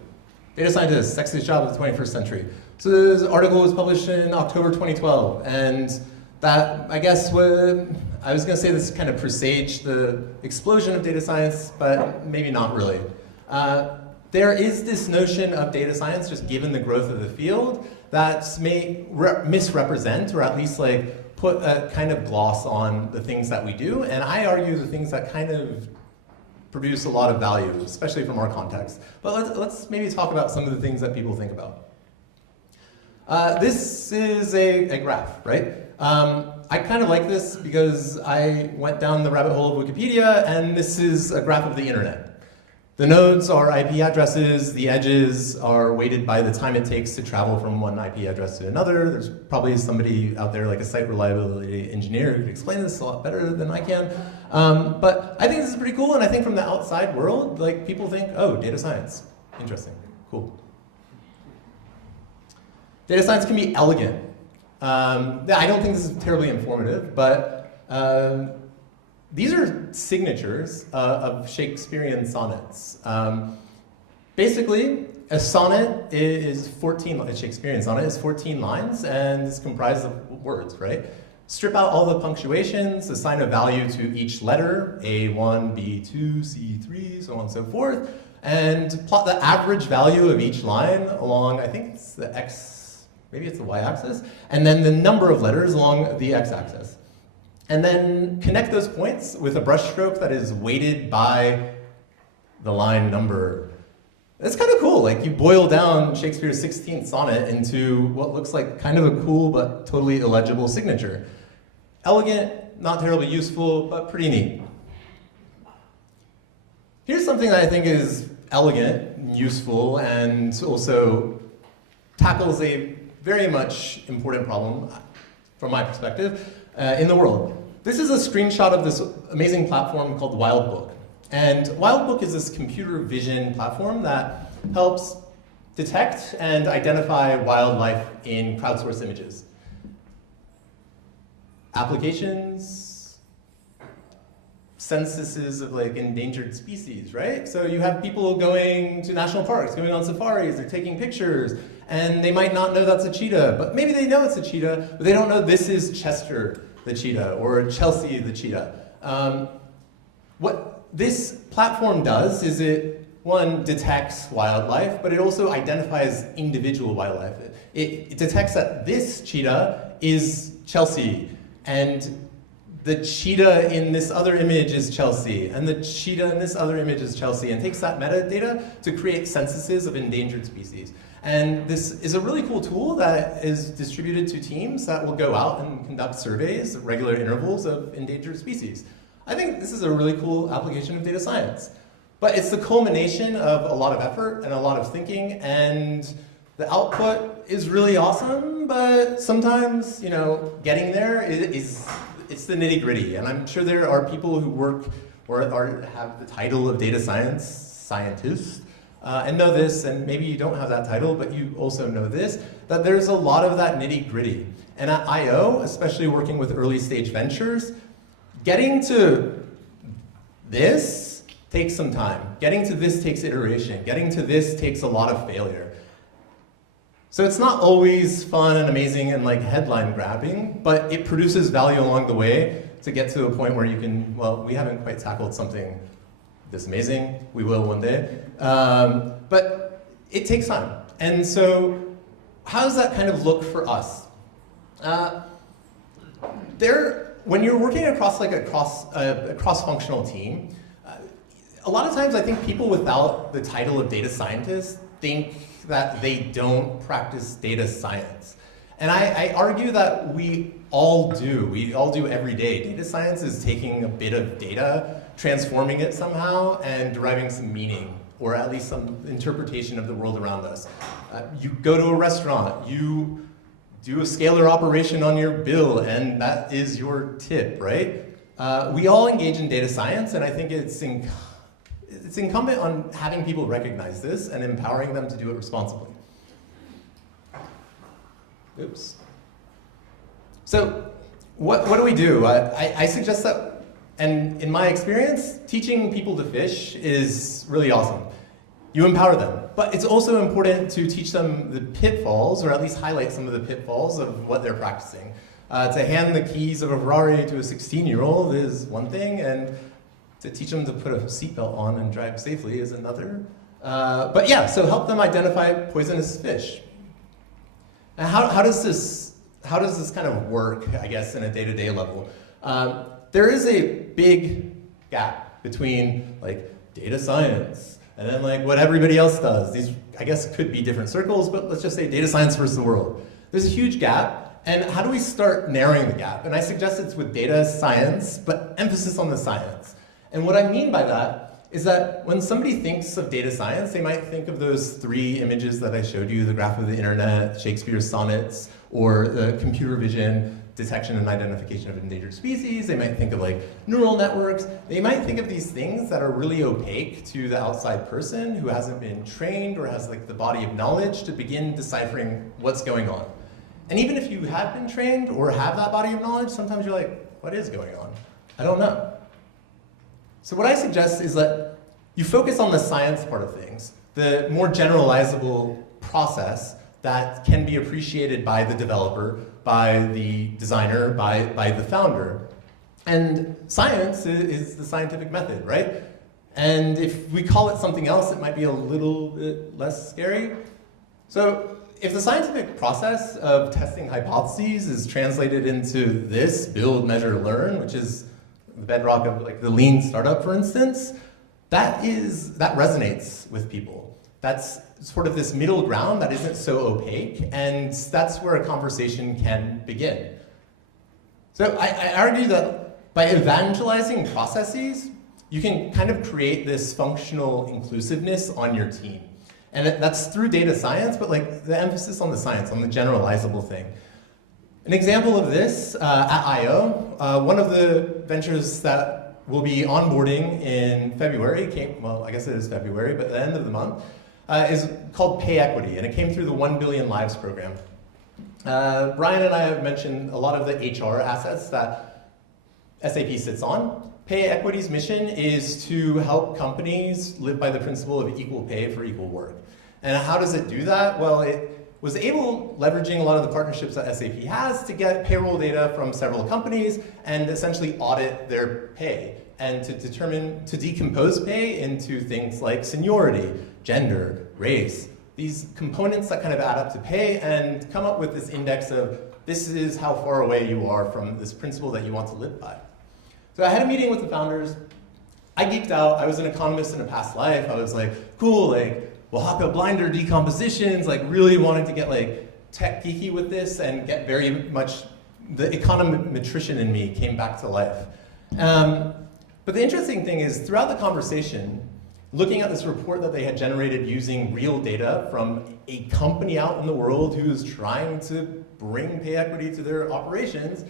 data scientist, sexiest job of the 21st century. So this article was published in October 2012, and that, I guess, I was going to say this kind of presaged the explosion of data science, but maybe not really. There is this notion of data science, just given the growth of the field, that may misrepresent, or at least like put a kind of gloss on the things that we do, and I argue the things that kind of produce a lot of value, especially from our context. But let's maybe talk about some of the things that people think about. This is a graph, right? I kind of like this because I went down the rabbit hole of Wikipedia, and this is a graph of the internet. The nodes are IP addresses, the edges are weighted by the time it takes to travel from one IP address to another. There's probably somebody out there, like a site reliability engineer, who can explain this a lot better than I can. But I think this is pretty cool, and I think from the outside world, like, people think, oh, data science, interesting, cool. Data science can be elegant. I don't think this is terribly informative, but these are signatures of Shakespearean sonnets. Basically, a sonnet is 14, a Shakespearean sonnet is 14 lines, and it's comprised of words, right? Strip out all the punctuations, assign a value to each letter, A1, B2, C3, so on and so forth, and plot the average value of each line along, I think it's the X, maybe it's the Y-axis, and then the number of letters along the X-axis. And then connect those points with a brushstroke that is weighted by the line number. It's kind of cool. Like, you boil down Shakespeare's 16th sonnet into what looks like kind of a cool but totally illegible signature. Elegant, not terribly useful, but pretty neat. Here's something that I think is elegant, useful, and also tackles a very much important problem, from my perspective, in the world. This is a screenshot of this amazing platform called Wildbook. And Wildbook is this computer vision platform that helps detect and identify wildlife in crowdsourced images. Applications, censuses of like endangered species, right? So you have people going to national parks, going on safaris, they're taking pictures, and they might not know that's a cheetah, but maybe they know it's a cheetah, but they don't know this is Chester the cheetah or Chelsea the cheetah. What this platform does is it, one, detects wildlife, but it also identifies individual wildlife. It detects that this cheetah is Chelsea, and the cheetah in this other image is Chelsea, and the cheetah in this other image is Chelsea, and takes that metadata to create censuses of endangered species. And this is a really cool tool that is distributed to teams that will go out and conduct surveys at regular intervals of endangered species. I think this is a really cool application of data science. But it's the culmination of a lot of effort and a lot of thinking, and the output is really awesome, but sometimes, you know, getting there it's the nitty-gritty. And I'm sure there are people who work or have the title of data scientist, and know this, and maybe you don't have that title, but you also know this, that there's a lot of that nitty-gritty. And at I.O., especially working with early stage ventures, getting to this takes some time. Getting to this takes iteration. Getting to this takes a lot of failure. So it's not always fun and amazing and like headline grabbing, but it produces value along the way to get to a point where you can, well, we haven't quite tackled something this amazing, we will one day, but it takes time. And so how does that kind of look for us? When you're working across like a cross-functional team, a lot of times I think people without the title of data scientist think that they don't practice data science. And I argue that we all do every day. Data science is taking a bit of data, transforming it somehow, and deriving some meaning, or at least some interpretation of the world around us. You go to a restaurant, you do a scalar operation on your bill, and that is your tip, right? we all engage in data science, and I think it's incumbent on having people recognize this and empowering them to do it responsibly. Oops. So what do we do? I suggest that, and in my experience, teaching people to fish is really awesome. You empower them. But it's also important to teach them the pitfalls, or at least highlight some of the pitfalls of what they're practicing. To hand the keys of a Ferrari to a 16-year-old is one thing, and to teach them to put a seatbelt on and drive safely is another. But yeah, so help them identify poisonous fish. And how does this kind of work, I guess, in a day-to-day level? There is a big gap between like data science and then like what everybody else does. These, I guess, could be different circles, but let's just say data science versus the world. There's a huge gap, and how do we start narrowing the gap? And I suggest it's with data science, but emphasis on the science. And what I mean by that is that when somebody thinks of data science, they might think of those 3 images that I showed you, the graph of the internet, Shakespeare's sonnets, or the computer vision, detection and identification of endangered species. They might think of like neural networks. They might think of these things that are really opaque to the outside person who hasn't been trained or has like the body of knowledge to begin deciphering what's going on. And even if you have been trained or have that body of knowledge, sometimes you're like, what is going on? I don't know. So what I suggest is that you focus on the science part of things, the more generalizable process that can be appreciated by the developer, by the designer, by the founder. And science is the scientific method, right? And if we call it something else, it might be a little bit less scary. So if the scientific process of testing hypotheses is translated into this, build, measure, learn, which is the bedrock of like the lean startup, for instance, that resonates with people. That's sort of this middle ground that isn't so opaque, and that's where a conversation can begin. So I argue that by evangelizing processes, you can kind of create this functional inclusiveness on your team. And that's through data science, but like the emphasis on the science, on the generalizable thing. An example of this at I/O, one of the ventures that will be onboarding in February, well, I guess it is February, but at the end of the month, is called Pay Equity, and it came through the 1 Billion Lives program. Brian and I have mentioned a lot of the HR assets that SAP sits on. Pay Equity's mission is to help companies live by the principle of equal pay for equal work. And how does it do that? Well, it was able, leveraging a lot of the partnerships that SAP has, to get payroll data from several companies and essentially audit their pay, and to decompose pay into things like seniority, gender, race, these components that kind of add up to pay, and come up with this index of this is how far away you are from this principle that you want to live by. So I had a meeting with the founders. I geeked out. I was an economist in a past life. I was like, cool, like Oaxaca blinder decompositions, like really wanting to get like tech geeky with this and get very much, the econometrician in me came back to life. But the interesting thing is, throughout the conversation, looking at this report that they had generated using real data from a company out in the world who's trying to bring pay equity to their operations,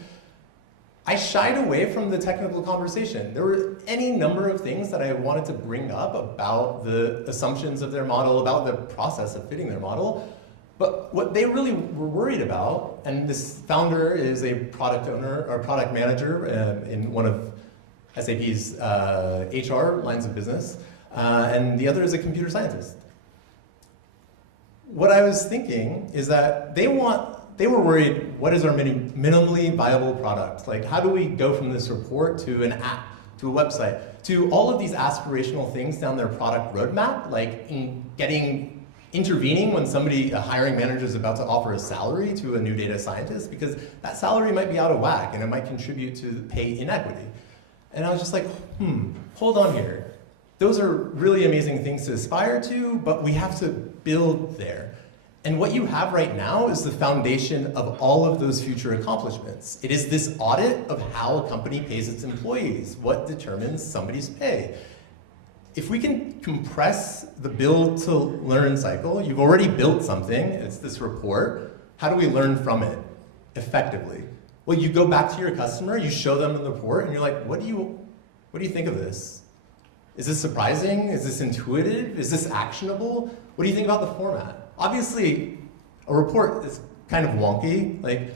I shied away from the technical conversation. There were any number of things that I wanted to bring up about the assumptions of their model, about the process of fitting their model. But what they really were worried about, and this founder is a product owner or product manager in one of SAP's HR lines of business, and the other is a computer scientist. What I was thinking is that they were worried, what is our minimally viable product? Like, how do we go from this report to an app, to a website, to all of these aspirational things down their product roadmap, like intervening when a hiring manager is about to offer a salary to a new data scientist, because that salary might be out of whack and it might contribute to pay inequity. And I was just like, hold on here. Those are really amazing things to aspire to, but we have to build there. And what you have right now is the foundation of all of those future accomplishments. It is this audit of how a company pays its employees, what determines somebody's pay. If we can compress the build to learn cycle, you've already built something, it's this report. How do we learn from it effectively? Well, you go back to your customer, you show them the report, and you're like, what do you think of this? Is this surprising? Is this intuitive? Is this actionable? What do you think about the format? Obviously, a report is kind of wonky. Like,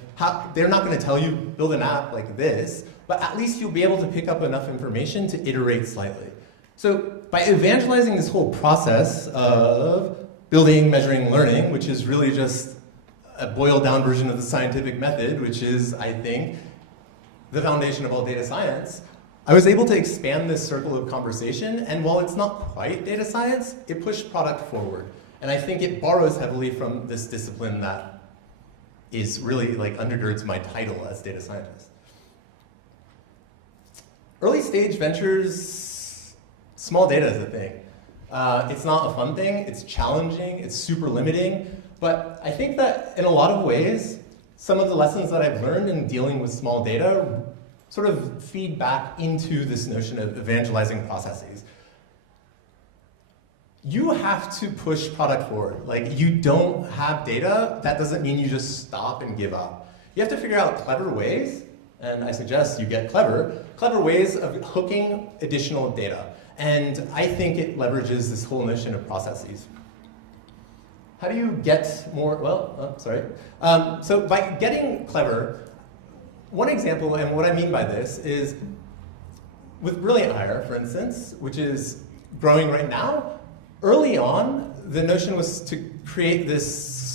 they're not going to tell you, build an app like this, but at least you'll be able to pick up enough information to iterate slightly. So by evangelizing this whole process of building, measuring, learning, which is really just a boiled down version of the scientific method, which is, I think, the foundation of all data science, I was able to expand this circle of conversation, and while it's not quite data science, it pushed product forward. And I think it borrows heavily from this discipline that is really like undergirds my title as data scientist. Early stage ventures, small data is a thing. It's not a fun thing, it's challenging, it's super limiting, but I think that in a lot of ways, some of the lessons that I've learned in dealing with small data sort of feed back into this notion of evangelizing processes. You have to push product forward. Like, you don't have data, that doesn't mean you just stop and give up. You have to figure out clever ways, and I suggest you get clever ways of hooking additional data. And I think it leverages this whole notion of processes. How do you get more, so by getting clever, one example, and what I mean by this, is with Brilliant Hire, for instance, which is growing right now, early on, the notion was to create this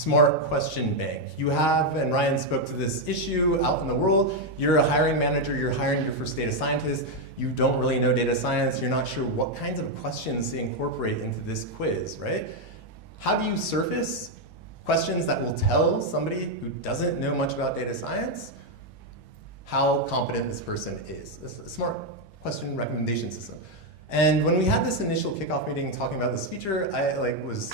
smart question bank. You have, and Ryan spoke to this issue out in the world, you're a hiring manager, you're hiring your first data scientist, you don't really know data science, you're not sure what kinds of questions to incorporate into this quiz, right? How do you surface questions that will tell somebody who doesn't know much about data science how competent this person is? It's a smart question recommendation system. And when we had this initial kickoff meeting talking about this feature, I was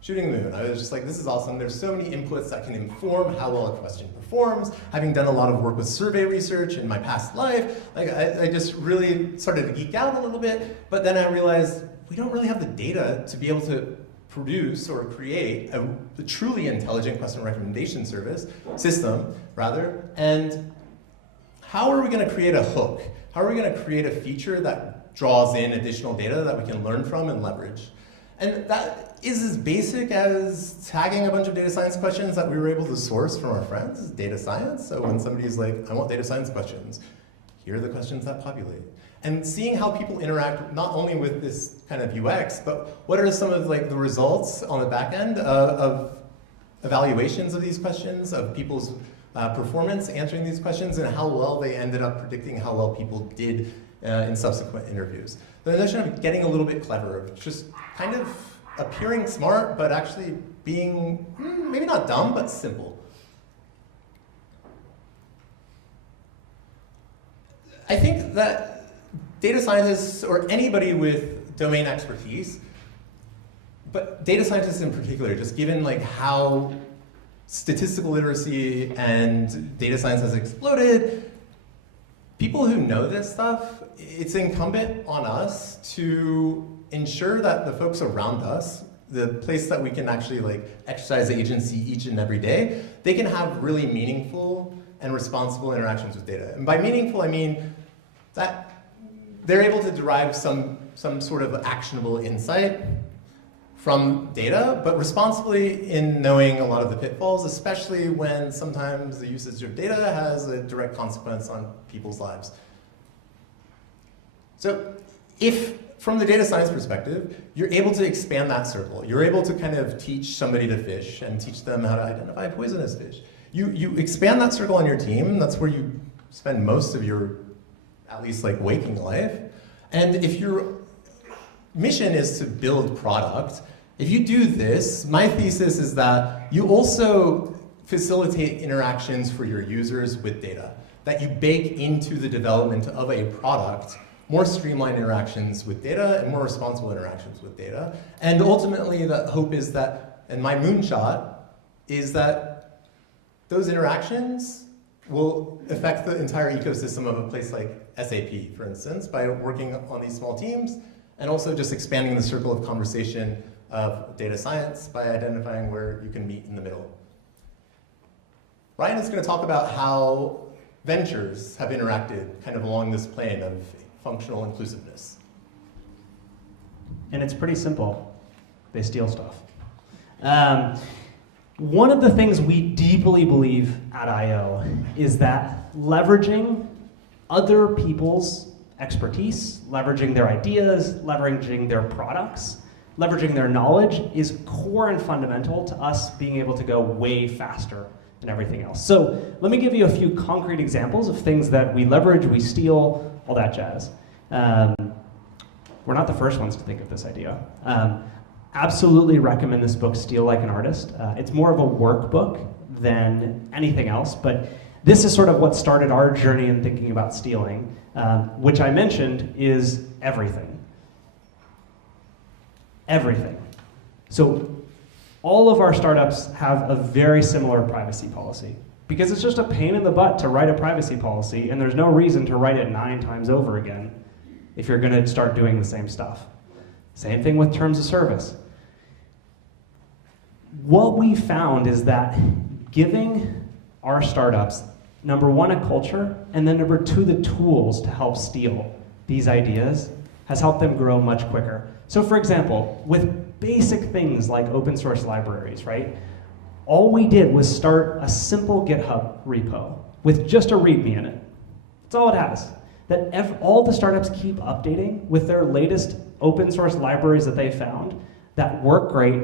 shooting the moon. I was just like, this is awesome. There's so many inputs that can inform how well a question performs. Having done a lot of work with survey research in my past life, I just really started to geek out a little bit. But then I realized we don't really have the data to be able to produce or create a truly intelligent question recommendation system. And how are we going to create a hook? How are we going to create a feature that draws in additional data that we can learn from and leverage? And that is as basic as tagging a bunch of data science questions that we were able to source from our friends, data science. So when somebody's like, I want data science questions, here are the questions that populate. And seeing how people interact not only with this kind of UX, but what are some of the results on the back end of evaluations of these questions, of people's performance answering these questions, and how well they ended up predicting how well people did in subsequent interviews. The notion of getting a little bit clever, of just kind of appearing smart, but actually being maybe not dumb, but simple. I think that data scientists, or anybody with domain expertise, but data scientists in particular, just given how statistical literacy and data science has exploded, people who know this stuff, it's incumbent on us to ensure that the folks around us, the place that we can actually exercise agency each and every day, they can have really meaningful and responsible interactions with data. And by meaningful, I mean that they're able to derive some sort of actionable insight from data, but responsibly in knowing a lot of the pitfalls, especially when sometimes the usage of data has a direct consequence on people's lives. So if, from the data science perspective, you're able to expand that circle, you're able to kind of teach somebody to fish and teach them how to identify poisonous fish. You expand that circle on your team, that's where you spend most of your, at least waking life. And if your mission is to build product, if you do this, my thesis is that you also facilitate interactions for your users with data, that you bake into the development of a product more streamlined interactions with data and more responsible interactions with data. And ultimately, the hope is that, and my moonshot, is that those interactions will affect the entire ecosystem of a place like SAP, for instance, by working on these small teams, and also just expanding the circle of conversation of data science by identifying where you can meet in the middle. Ryan is going to talk about how ventures have interacted kind of along this plane of functional inclusiveness. And it's pretty simple. They steal stuff. One of the things we deeply believe at I/O is that leveraging other people's expertise, leveraging their ideas, leveraging their products, leveraging their knowledge is core and fundamental to us being able to go way faster than everything else. So let me give you a few concrete examples of things that we leverage, we steal, all that jazz. We're not the first ones to think of this idea. Absolutely recommend this book, Steal Like an Artist. It's more of a workbook than anything else, but this is sort of what started our journey in thinking about stealing, which I mentioned is everything. Everything. So all of our startups have a very similar privacy policy because it's just a pain in the butt to write a privacy policy, and there's no reason to write it 9 times over again if you're going to start doing the same stuff. Same thing with terms of service. What we found is that giving our startups, number 1, a culture, and then number 2, the tools to help steal these ideas has helped them grow much quicker. So for example, with basic things like open source libraries, right? All we did was start a simple GitHub repo with just a README in it. That's all it has. That all the startups keep updating with their latest open source libraries that they found that work great,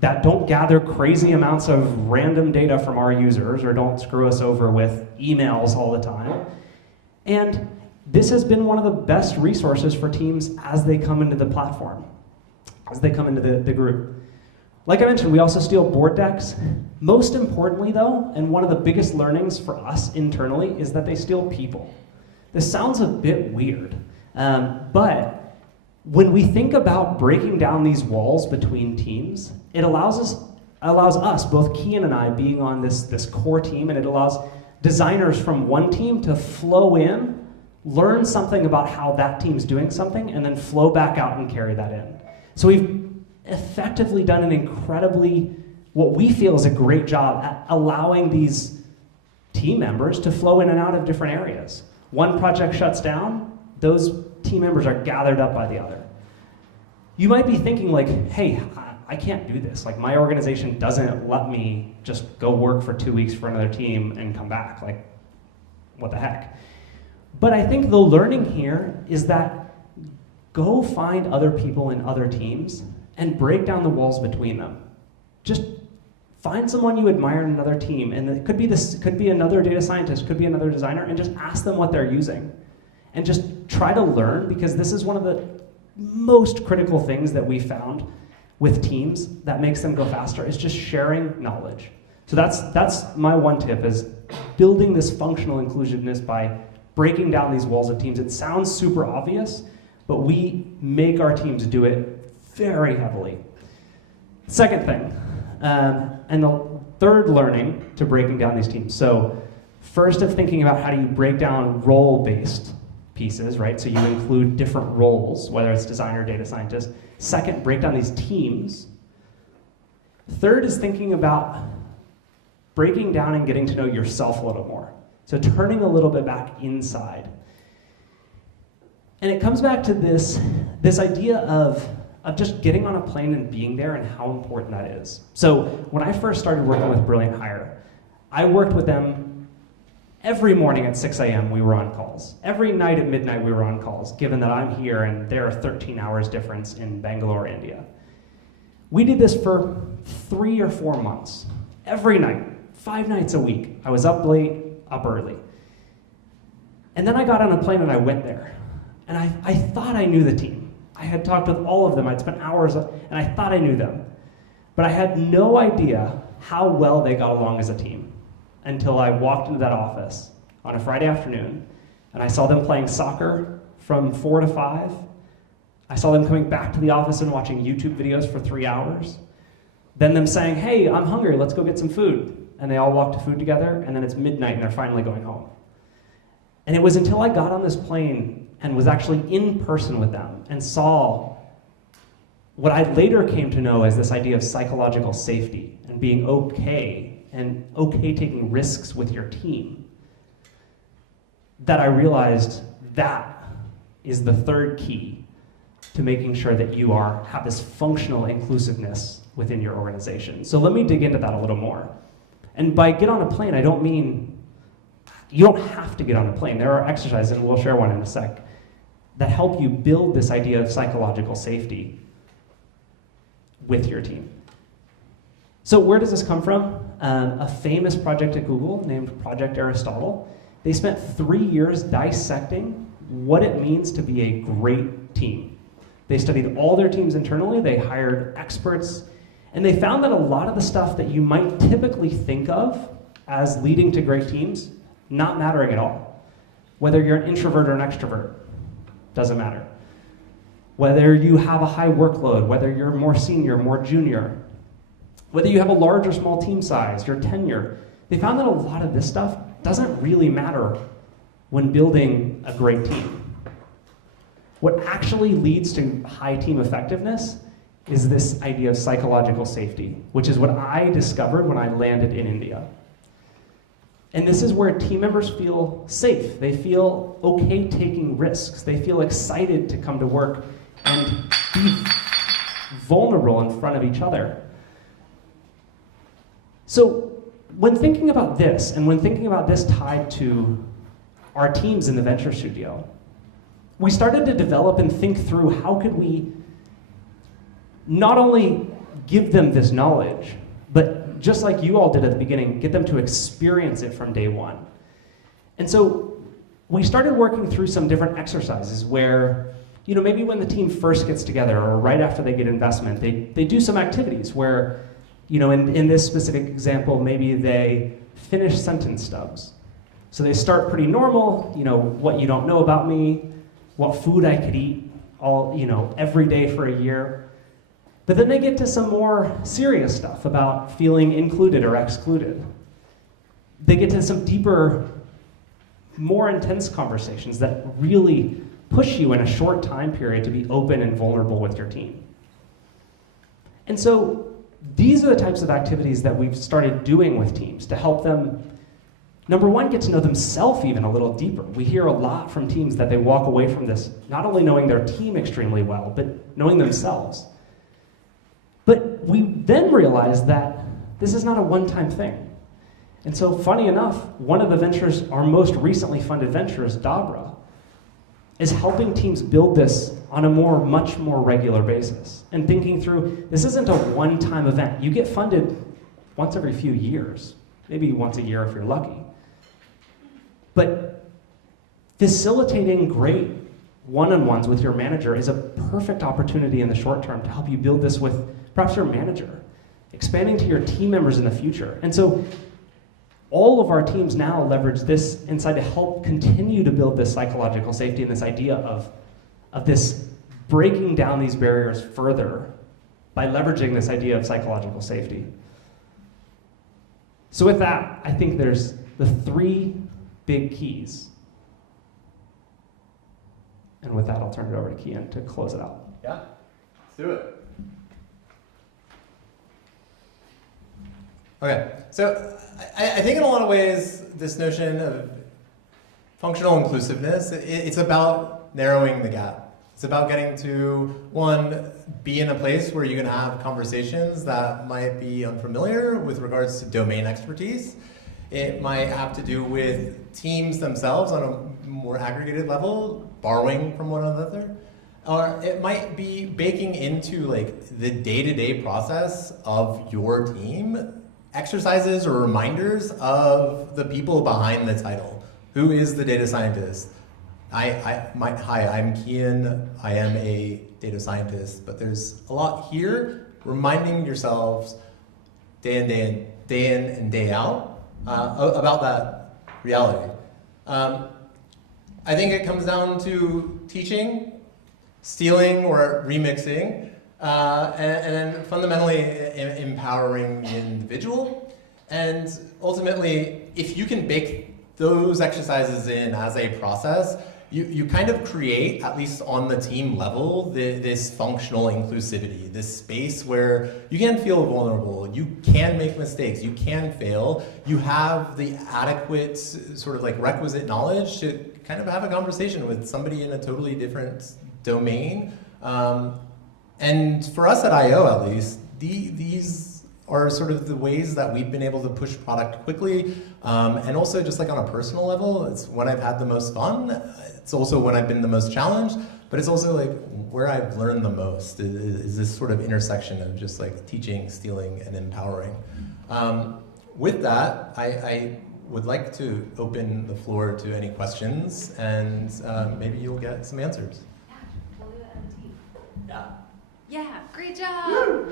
that don't gather crazy amounts of random data from our users or don't screw us over with emails all the time. And this has been one of the best resources for teams as they come into the platform, as they come into the group. Like I mentioned, we also steal board decks. Most importantly though, and one of the biggest learnings for us internally is that they steal people. This sounds a bit weird, but when we think about breaking down these walls between teams, it allows us, both Kian and I, being on this core team, and it allows designers from one team to flow in, learn something about how that team's doing something, and then flow back out and carry that in. So we've effectively done an incredibly, what we feel is a great job at allowing these team members to flow in and out of different areas. One project shuts down, those team members are gathered up by the other. You might be thinking like, hey, I can't do this. Like my organization doesn't let me just go work for 2 weeks for another team and come back. Like, what the heck? But I think the learning here is that go find other people in other teams and break down the walls between them. Just find someone you admire in another team, and it could be another data scientist, could be another designer, and just ask them what they're using. And just try to learn, because this is one of the most critical things that we found with teams that makes them go faster, is just sharing knowledge. So that's my one tip, is building this functional inclusiveness by breaking down these walls of teams. It sounds super obvious, but we make our teams do it very heavily. Second thing, and the third learning to breaking down these teams. So first of thinking about how do you break down role-based pieces, right? So you include different roles, whether it's designer, data scientist. Second, break down these teams. Third is thinking about breaking down and getting to know yourself a little more. So turning a little bit back inside. And it comes back to this idea of just getting on a plane and being there and how important that is. So when I first started working with Brilliant Hire, I worked with them every morning at 6 a.m. we were on calls. Every night at midnight we were on calls, given that I'm here and there are 13 hours difference in Bangalore, India. We did this for 3 or 4 months. Every night, 5 nights a week. I was up late, up early. And then I got on a plane and I went there. And I thought I knew the team. I had talked with all of them. I'd spent hours, and I thought I knew them. But I had no idea how well they got along as a team until I walked into that office on a Friday afternoon, and I saw them playing soccer from 4 to 5. I saw them coming back to the office and watching YouTube videos for 3 hours. Then them saying, hey, I'm hungry, let's go get some food. And they all walk to food together, and then it's midnight and they're finally going home. And it was until I got on this plane and was actually in person with them and saw what I later came to know as this idea of psychological safety and being okay and okay taking risks with your team, that I realized that is the third key to making sure that you have this functional inclusiveness within your organization. So let me dig into that a little more. And by get on a plane, I don't mean you don't have to get on a plane. There are exercises, and we'll share one in a sec, that help you build this idea of psychological safety with your team. So where does this come from? A famous project at Google named Project Aristotle. They spent 3 years dissecting what it means to be a great team. They studied all their teams internally, they hired experts, and they found that a lot of the stuff that you might typically think of as leading to great teams, not mattering at all. Whether you're an introvert or an extrovert, doesn't matter. Whether you have a high workload, whether you're more senior, more junior, whether you have a large or small team size, your tenure, they found that a lot of this stuff doesn't really matter when building a great team. What actually leads to high team effectiveness is this idea of psychological safety, which is what I discovered when I landed in India. And this is where team members feel safe. They feel okay taking risks. They feel excited to come to work and be vulnerable in front of each other. So when thinking about this, and when thinking about this tied to our teams in the Venture Studio, we started to develop and think through how could we not only give them this knowledge, but just like you all did at the beginning, get them to experience it from day one. And so we started working through some different exercises where, maybe when the team first gets together or right after they get investment, they do some activities where, in this specific example, maybe they finish sentence stubs. So they start pretty normal, what you don't know about me, what food I could eat every day for a year. But then they get to some more serious stuff about feeling included or excluded. They get to some deeper, more intense conversations that really push you in a short time period to be open and vulnerable with your team. And so these are the types of activities that we've started doing with teams to help them, number one, get to know themselves even a little deeper. We hear a lot from teams that they walk away from this not only knowing their team extremely well, but knowing themselves. But we then realized that this is not a one-time thing. And so funny enough, one of the ventures, our most recently funded ventures, Dabra, is helping teams build this on a much more regular basis. And thinking through, this isn't a one-time event. You get funded once every few years, maybe once a year if you're lucky. But facilitating great one-on-ones with your manager is a perfect opportunity in the short term to help you build this with perhaps your manager, expanding to your team members in the future. And so all of our teams now leverage this insight to help continue to build this psychological safety and this idea of this breaking down these barriers further by leveraging this idea of psychological safety. So with that, I think there's the 3 big keys. And with that, I'll turn it over to Kian to close it out. Yeah, let's do it. Okay, so I think in a lot of ways, this notion of functional inclusiveness, it's about narrowing the gap. It's about getting to, one, be in a place where you can have conversations that might be unfamiliar with regards to domain expertise. It might have to do with teams themselves on a more aggregated level, borrowing from one another. Or it might be baking into the day-to-day process of your team exercises or reminders of the people behind the title. Who is the data scientist? Hi, I'm Kian. I am a data scientist, but there's a lot here reminding yourselves day in and day out about that reality. I think it comes down to teaching, stealing or remixing, and then fundamentally empowering the individual. And ultimately, if you can bake those exercises in as a process, you kind of create, at least on the team level, this functional inclusivity, this space where you can feel vulnerable, you can make mistakes, you can fail, you have the adequate sort of like requisite knowledge to kind of have a conversation with somebody in a totally different domain. And for us at I/O at least, these are sort of the ways that we've been able to push product quickly, and also just like on a personal level, it's when I've had the most fun. It's also when I've been the most challenged, but it's also like where I've learned the most is this sort of intersection of just like teaching, stealing, and empowering. With that, I would like to open the floor to any questions, and maybe you'll get some answers. Yeah, we'll do it as a team. Yeah. Yeah, great job.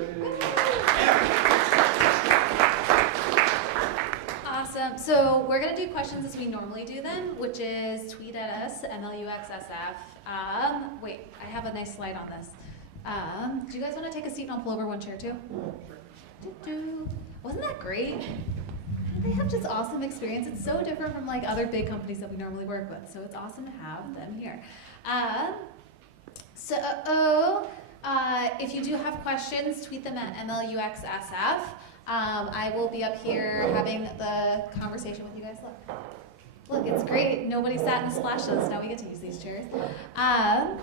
Awesome. So we're going to do questions as we normally do them, which is tweet at us, MLUXSF. Wait, I have a nice slide on this. Do you guys want to take a seat and I'll pull over one chair too? Wasn't that great? They have just awesome experience. It's so different from like other big companies that we normally work with. So it's awesome to have them here. If you do have questions, tweet them at MLUXSF. I will be up here having the conversation with you guys. Look, it's great. Nobody sat in splashes. Now we get to use these chairs. I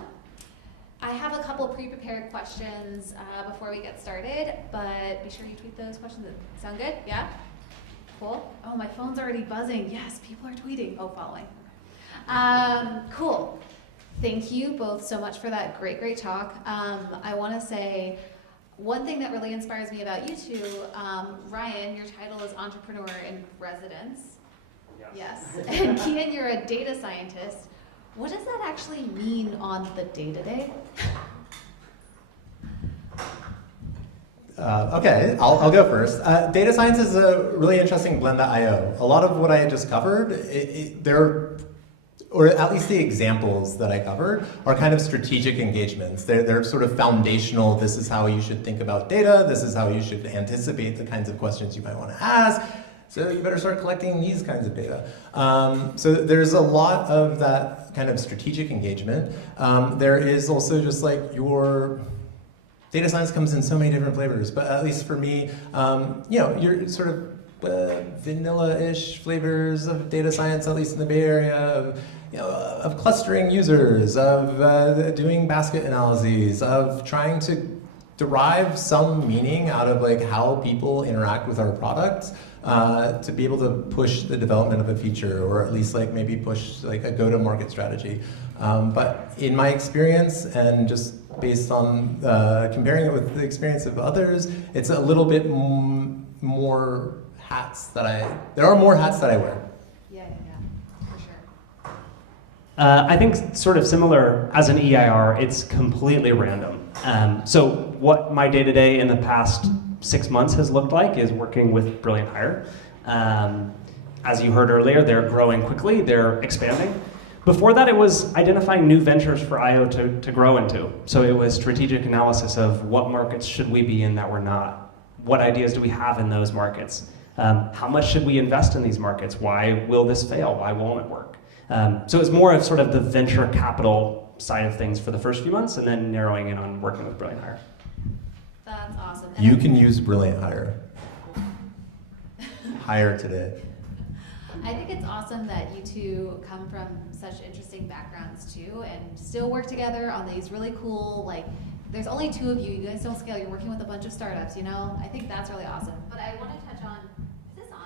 have a couple pre-prepared questions before we get started, but be sure you tweet those questions. Sound good? Yeah? Cool. Oh, my phone's already buzzing. Yes, people are tweeting. Oh, following. Cool. Thank you both so much for that great talk. I want to say one thing that really inspires me about you two, Ryan, your title is Entrepreneur in Residence. Yes. And Kian, you're a data scientist. What does that actually mean on the day-to-day? Okay, I'll go first. Data science is a really interesting blend at I/O. A lot of what I just covered, or at least the examples that I covered, are kind of strategic engagements. They're sort of foundational. This is how you should think about data. This is how you should anticipate the kinds of questions you might want to ask. So you better start collecting these kinds of data. So there's a lot of that kind of strategic engagement. There is also just like your data science comes in so many different flavors, but at least for me, you're sort of vanilla-ish flavors of data science, at least in the Bay Area, of clustering users, of doing basket analyses, of trying to derive some meaning out of like how people interact with our products to be able to push the development of a feature, or at least like maybe push like a go-to-market strategy. But in my experience, and just based on comparing it with the experience of others, it's a little bit more hats that there are more hats that I wear. Yeah, for sure. I think sort of similar as an EIR, it's completely random. So what my day-to-day in the past 6 months has looked like is working with Brilliant Hire. As you heard earlier, they're growing quickly, they're expanding. Before that, it was identifying new ventures for I/O to grow into. So it was strategic analysis of what markets should we be in that we're not? What ideas do we have in those markets? How much should we invest in these markets? Why will this fail? Why won't it work? So it's more of sort of the venture capital side of things for the first few months, and then narrowing in on working with Brilliant Hire. That's awesome. You can use Brilliant Hire. Hire today. I think it's awesome that you two come from such interesting backgrounds too, and still work together on these really cool, like, there's only two of you, you guys don't scale, you're working with a bunch of startups, I think that's really awesome. But I want to touch on, is this on?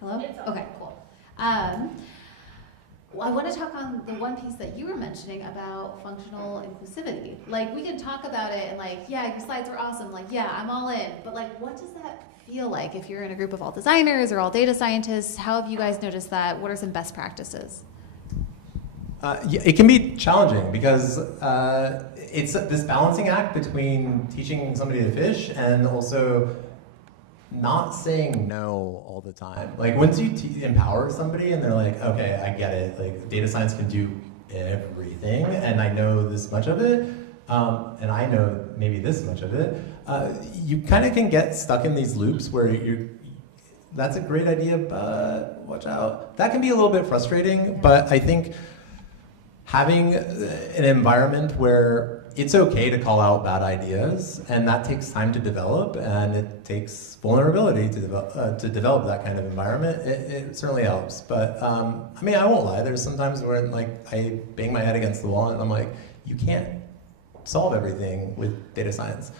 Hello? It's on. Okay, cool. Well, I want to talk on the one piece that you were mentioning about functional inclusivity. Like, we can talk about it and like, yeah, your slides were awesome, like, yeah, I'm all in. But like, what does that feel like if you're in a group of all designers or all data scientists? How have you guys noticed that? What are some best practices? Yeah, it can be challenging because it's this balancing act between teaching somebody to fish and also not saying no all the time. Like once you empower somebody and they're like, okay, I get it, like data science can do everything and I know this much of it, and I know maybe this much of it, you kind of can get stuck in these loops where that's a great idea, but watch out. That can be a little bit frustrating, but I think having an environment where it's okay to call out bad ideas, and that takes time to develop, and it takes vulnerability to develop that kind of environment. It certainly helps, but I mean, I won't lie. There's sometimes where like I bang my head against the wall, and I'm like, you can't solve everything with data science.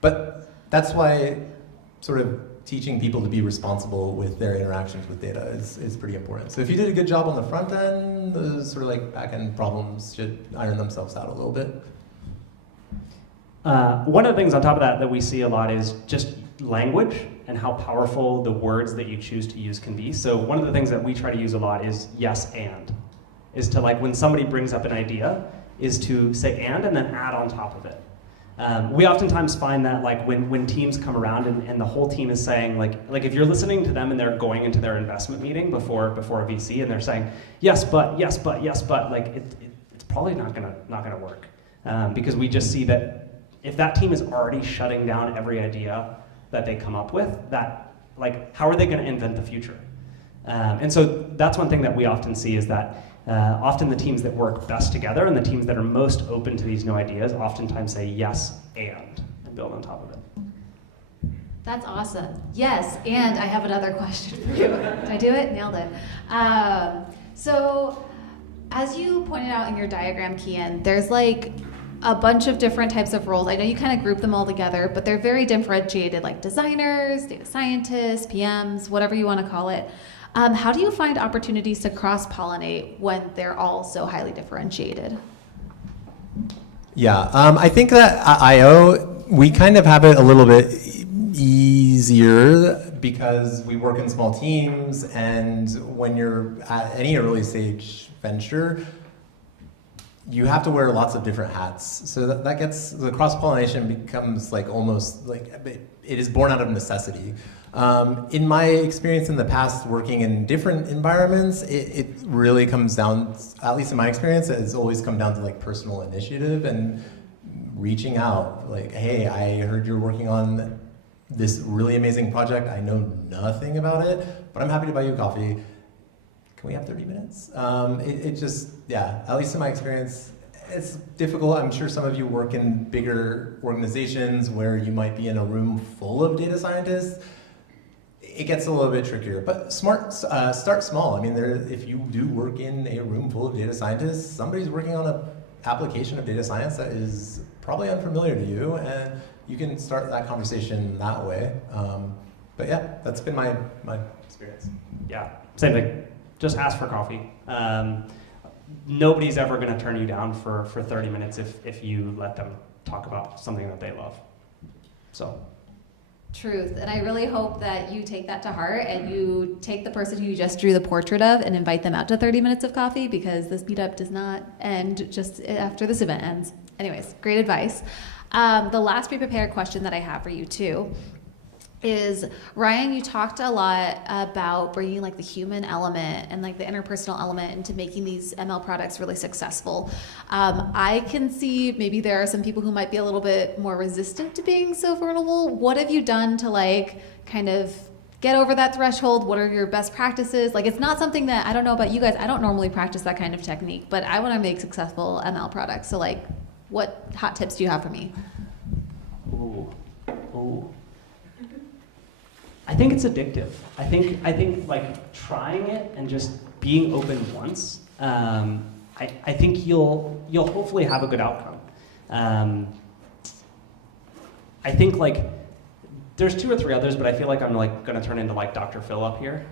But that's why sort of teaching people to be responsible with their interactions with data is pretty important. So if you did a good job on the front end, those sort of like back end problems should iron themselves out a little bit. One of the things on top of that we see a lot is just language and how powerful the words that you choose to use can be. So one of the things that we try to use a lot is yes and. Is to like when somebody brings up an idea, is to say and then add on top of it. We oftentimes find that like when teams come around and the whole team is saying like if you're listening to them and they're going into their investment meeting before a VC and they're saying yes but like it's probably not gonna work because we just see that if that team is already shutting down every idea that they come up with, that like how are they going to invent the future? And so that's one thing that we often see is that often the teams that work best together and the teams that are most open to these new ideas oftentimes say yes and build on top of it. That's awesome. Yes, and I have another question for you. Did I do it? Nailed it. So as you pointed out in your diagram, Kian, there's like a bunch of different types of roles. I know you kind of group them all together, but they're very differentiated, like designers, data scientists, PMs, whatever you want to call it. How do you find opportunities to cross-pollinate when they're all so highly differentiated? Yeah, I think that at I/O, we kind of have it a little bit easier because we work in small teams, and when you're at any early stage venture, you have to wear lots of different hats. So that gets, the cross-pollination becomes like almost like, it is born out of necessity. In my experience in the past working in different environments, it really comes down, at least in my experience, it's always come down to like personal initiative and reaching out. Like, hey, I heard you're working on this really amazing project. I know nothing about it, but I'm happy to buy you a coffee. Can we have 30 minutes? It just, yeah, at least in my experience, it's difficult. I'm sure some of you work in bigger organizations where you might be in a room full of data scientists. It gets a little bit trickier, but start small. I mean, if you do work in a room full of data scientists, somebody's working on an application of data science that is probably unfamiliar to you, and you can start that conversation that way. But yeah, that's been my experience. Yeah, same thing. Just ask for coffee. Nobody's ever going to turn you down for 30 minutes if you let them talk about something that they love. So. Truth. And I really hope that you take that to heart and you take the person who you just drew the portrait of and invite them out to 30 minutes of coffee, because this meetup does not end just after this event ends. Anyways, great advice. The last pre-prepared question that I have for you too is, Ryan, you talked a lot about bringing like the human element and like the interpersonal element into making these ML products really successful. I can see maybe there are some people who might be a little bit more resistant to being so vulnerable. What have you done to like kind of get over that threshold? What are your best practices? Like, it's not something that, I don't know about you guys, I don't normally practice that kind of technique, but I want to make successful ML products. So like, what hot tips do you have for me? Ooh. I think it's addictive. I think like trying it and just being open once. I think you'll hopefully have a good outcome. I think like there's 2 or 3 others, but I feel like I'm like going to turn into like Dr. Phil up here.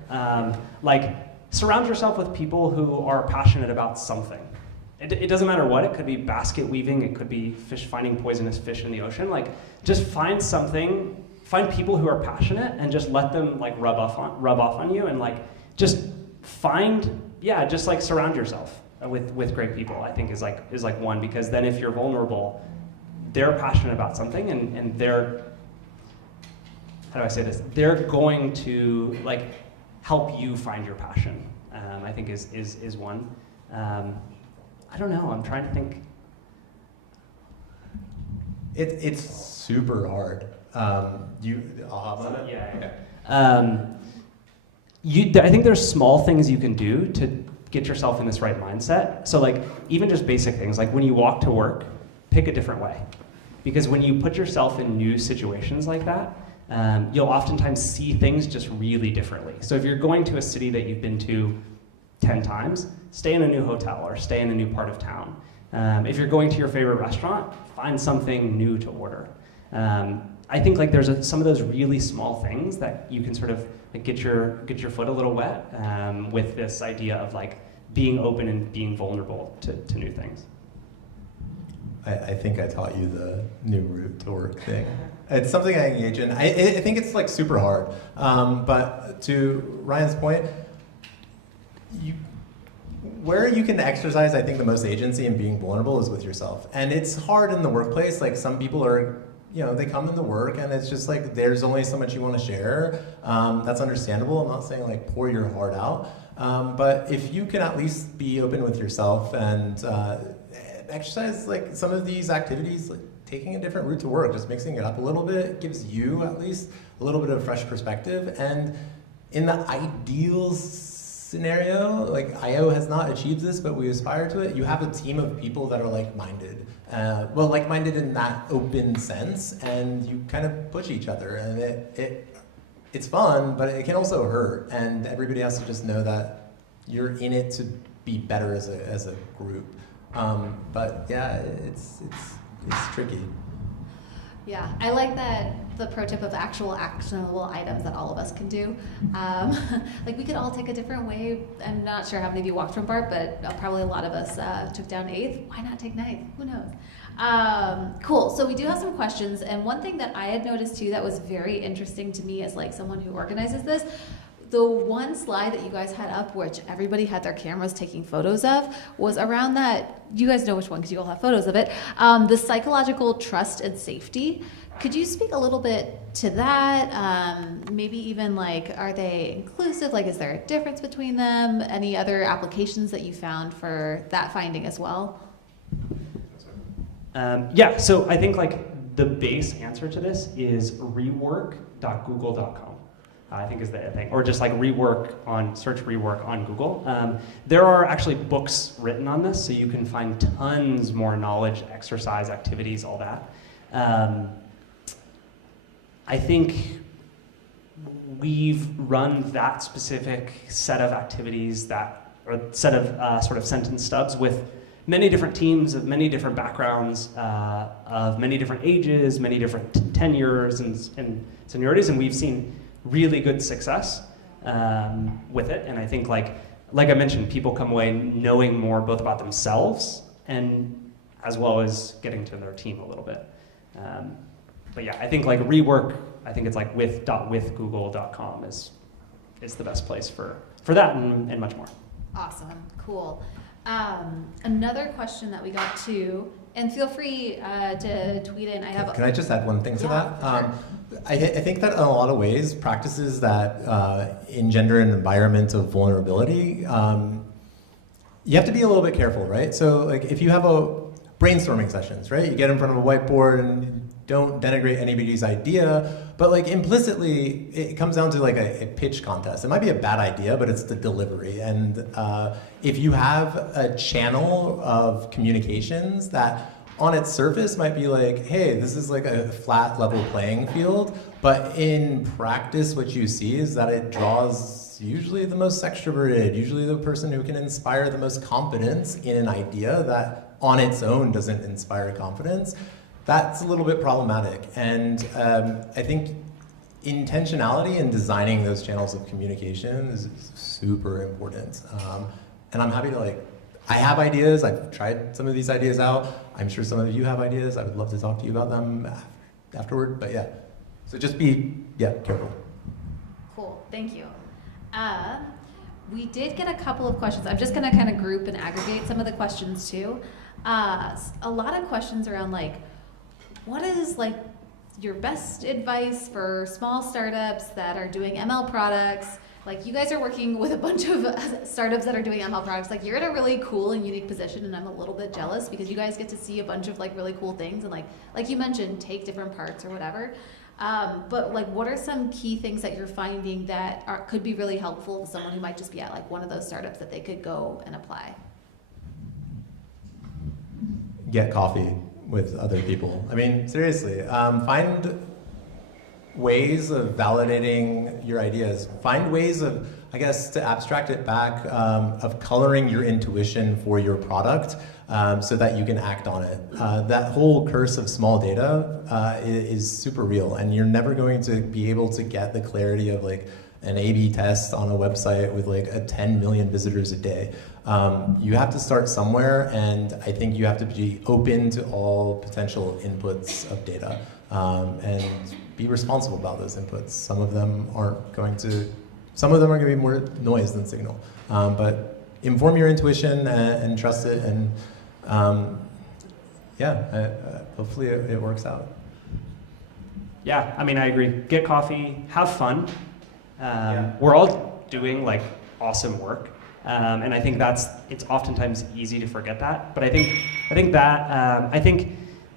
Like surround yourself with people who are passionate about something. It doesn't matter what. It could be basket weaving. It could be finding poisonous fish in the ocean. Like just find something. Find people who are passionate and just let them like rub off on you, and like just just like surround yourself with great people. I think is like one, because then if you're vulnerable, they're passionate about something and they're, how do I say this? They're going to like help you find your passion. I think is one. I don't know. I'm trying to think. It's super hard. I'll hop on it? Yeah. I think there's small things you can do to get yourself in this right mindset. So like even just basic things, like when you walk to work, pick a different way. Because when you put yourself in new situations like that, you'll oftentimes see things just really differently. So if you're going to a city that you've been to 10 times, stay in a new hotel or stay in a new part of town. If you're going to your favorite restaurant, find something new to order. I think like there's some of those really small things that you can sort of like, get your foot a little wet with this idea of like being open and being vulnerable to new things. I think I taught you the new route to work thing. It's something I engage in. I think it's like super hard. But to Ryan's point, where you can exercise, I think, the most agency in being vulnerable is with yourself. And it's hard in the workplace. Like some people are, they come into work and it's just like there's only so much you want to share. That's understandable. I'm not saying like pour your heart out. But if you can at least be open with yourself and exercise like some of these activities, like taking a different route to work, just mixing it up a little bit, gives you at least a little bit of fresh perspective. And in the ideal scenario, like IO has not achieved this, but we aspire to it. You have a team of people that are like-minded. Like-minded in that open sense, and you kind of push each other. And it's fun, but it can also hurt. And everybody has to just know that you're in it to be better as a group. But yeah, it's tricky. Yeah, I like the pro tip of actual actionable items that all of us can do. Like we could all take a different way. I'm not sure how many of you walked from BART, but probably a lot of us took down 8th. Why not take 9th? Who knows? Cool, so we do have some questions, and one thing that I had noticed too that was very interesting to me as like someone who organizes this, the one slide that you guys had up, which everybody had their cameras taking photos of, was around that, you guys know which one because you all have photos of it, the psychological trust and safety. Could you speak a little bit to that? Maybe even like, are they inclusive? Like, is there a difference between them? Any other applications that you found for that finding as well? Yeah, so I think like the base answer to this is rework.google.com. I think is the thing, or just like search rework on Google. There are actually books written on this, so you can find tons more knowledge, exercise, activities, all that. I think we've run that specific set of activities, or set of sort of sentence stubs with many different teams of many different backgrounds, of many different ages, many different tenures and seniorities, and we've seen really good success with it. And I think like I mentioned, people come away knowing more both about themselves and as well as getting to their team a little bit. But yeah, I think like rework, I think it's like with.withgoogle.com is the best place for that and much more. Awesome, cool. Another question that we got too, and feel free to tweet in. Can I just add one thing to that? Sure. I think that in a lot of ways, practices that engender an environment of vulnerability, you have to be a little bit careful, right? So like if you have a brainstorming sessions, right? You get in front of a whiteboard and don't denigrate anybody's idea, but like implicitly, it comes down to like a pitch contest. It might be a bad idea, but it's the delivery. And if you have a channel of communications that on its surface might be like, hey, this is like a flat level playing field, but in practice what you see is that it draws usually the most extroverted, usually the person who can inspire the most confidence in an idea that on its own doesn't inspire confidence. That's a little bit problematic. And I think intentionality in designing those channels of communication is super important. And I'm happy to I have ideas, I've tried some of these ideas out. I'm sure some of you have ideas. I would love to talk to you about them afterward, but yeah. So just be, careful. Cool, thank you. We did get a couple of questions. I'm just gonna kind of group and aggregate some of the questions too. A lot of questions around what is your best advice for small startups that are doing ML products? You guys are working with a bunch of startups that are doing ML products. You're in a really cool and unique position, and I'm a little bit jealous because you guys get to see a bunch of really cool things and like you mentioned, take different parts or whatever. But like, what are some key things that you're finding that could be really helpful to someone who might just be at like one of those startups that they could go and apply? Get coffee with other people. I mean, seriously, find ways of validating your ideas. Find ways of, I guess, to abstract it back, of coloring your intuition for your product so that you can act on it. That whole curse of small data is super real, and you're never going to be able to get the clarity of like an A/B test on a website with like 10 million visitors a day. You have to start somewhere, and I think you have to be open to all potential inputs of data and be responsible about those inputs. Some of them are going to be more noise than signal. But inform your intuition and trust it, and hopefully it works out. Yeah, I mean, I agree. Get coffee, have fun. We're all doing like awesome work, and I think it's oftentimes easy to forget that. But I think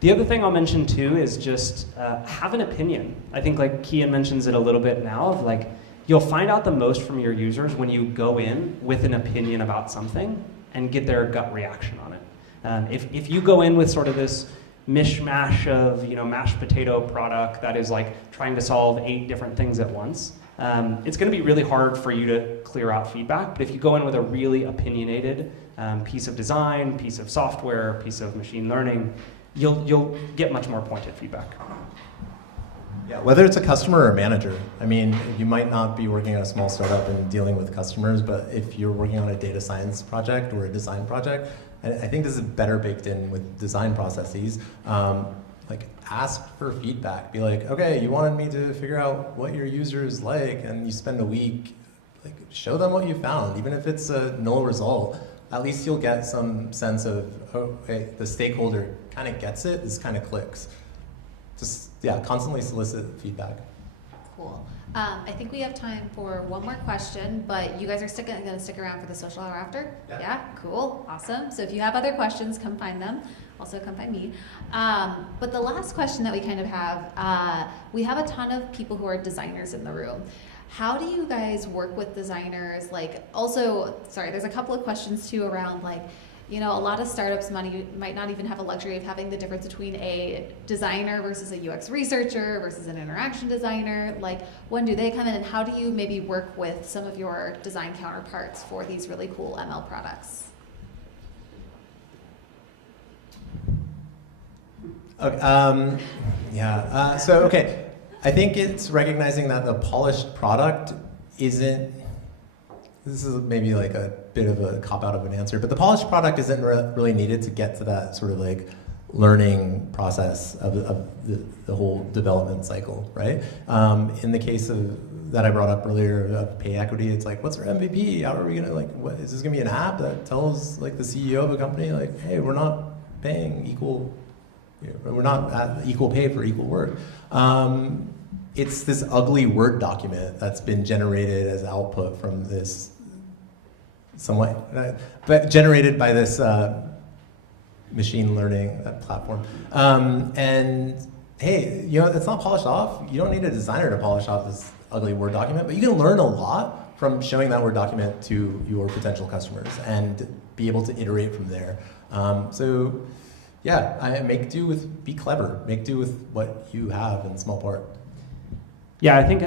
the other thing I'll mention too is just have an opinion. I think like Kian mentions it a little bit now of like, you'll find out the most from your users when you go in with an opinion about something and get their gut reaction on it. If you go in with sort of this mishmash of mashed potato product that is like trying to solve 8 different things at once, it's going to be really hard for you to clear out feedback. But if you go in with a really opinionated piece of design, piece of software, piece of machine learning, you'll get much more pointed feedback. Yeah, whether it's a customer or a manager. I mean, you might not be working at a small startup and dealing with customers, but if you're working on a data science project or a design project, I think this is better baked in with design processes. Like, ask for feedback. Be like, okay, you wanted me to figure out what your users like, and you spend a week, like, show them what you found, even if it's a null result. At least you'll get some sense of, oh, hey, the stakeholder kind of gets it, this kind of clicks. Just, constantly solicit feedback. Cool. I think we have time for one more question, but you guys are going to stick around for the social hour after? Yeah, cool, awesome. So if you have other questions, come find them. Also come find me. But the last question that we kind of have, we have a ton of people who are designers in the room. How do you guys work with designers? Like, also, sorry, there's a couple of questions too around like, a lot of startups might not even have a luxury of having the difference between a designer versus a UX researcher versus an interaction designer. Like, when do they come in, and how do you maybe work with some of your design counterparts for these really cool ML products? Okay, I think it's recognizing that the polished product isn't, this is maybe like a bit of a cop-out of an answer, but the polished product isn't really needed to get to that sort of like learning process of the whole development cycle, right? In the case of that I brought up earlier of pay equity, it's like, what's our MVP? How are we gonna, like, what, is this gonna be an app that tells like the CEO of a company, like, hey, we're not paying equal, we're not at equal pay for equal work. It's this ugly Word document that's been generated as output from this but generated by this machine learning platform. And hey, it's not polished off. You don't need a designer to polish off this ugly Word document, but you can learn a lot from showing that Word document to your potential customers and be able to iterate from there. Be clever. Make do with what you have in small part. Yeah, I think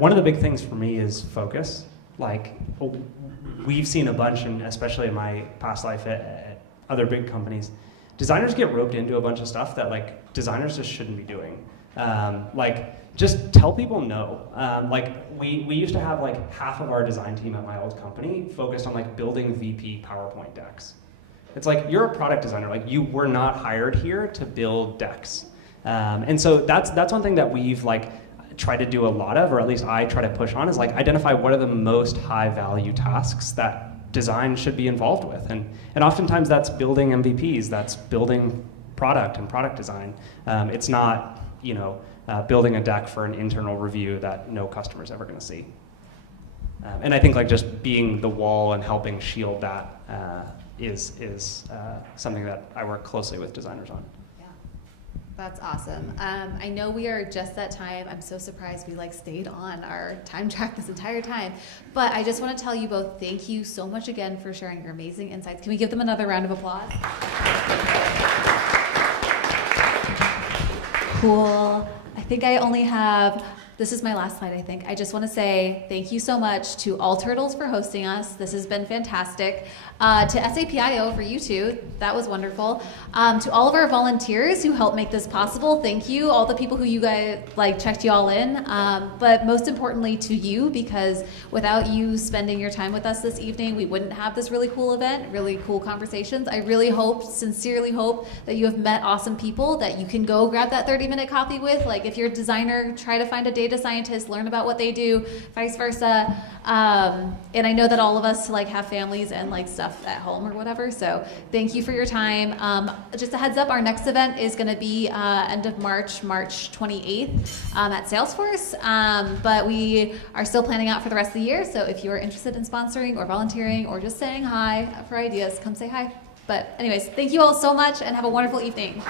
one of the big things for me is focus. Like, we've seen a bunch, and especially in my past life at other big companies, designers get roped into a bunch of stuff that like designers just shouldn't be doing. Just tell people no. We used to have like half of our design team at my old company focused on like building VP PowerPoint decks. It's like, you're a product designer. Like, you were not hired here to build decks. And so that's one thing that we've like try to do a lot of, or at least I try to push on, is like identify what are the most high value tasks that design should be involved with. And oftentimes that's building MVPs, that's building product and product design. It's not, building a deck for an internal review that no customer's ever gonna see. And I think like just being the wall and helping shield that is something that I work closely with designers on. That's awesome. I know we are just at time. I'm so surprised we stayed on our time track this entire time. But I just want to tell you both thank you so much again for sharing your amazing insights. Can we give them another round of applause? Cool. I think I only have, this is my last slide, I think. I just want to say thank you so much to All Turtles for hosting us. This has been fantastic. To SAPIO for you two, that was wonderful. To all of our volunteers who helped make this possible, thank you. All the people who you guys checked you all in, but most importantly to you, because without you spending your time with us this evening, we wouldn't have this really cool event, really cool conversations. I really hope, sincerely hope, that you have met awesome people that you can go grab that 30-minute coffee with. If you're a designer, try to find a data scientist, learn about what they do, vice versa. And I know that all of us have families and stuff at home or whatever, so thank you for your time. Just a heads up, our next event is going to be end of March 28th at Salesforce, but we are still planning out for the rest of the year, so if you're interested in sponsoring or volunteering or just saying hi for ideas, come say hi. But anyways, thank you all so much and have a wonderful evening.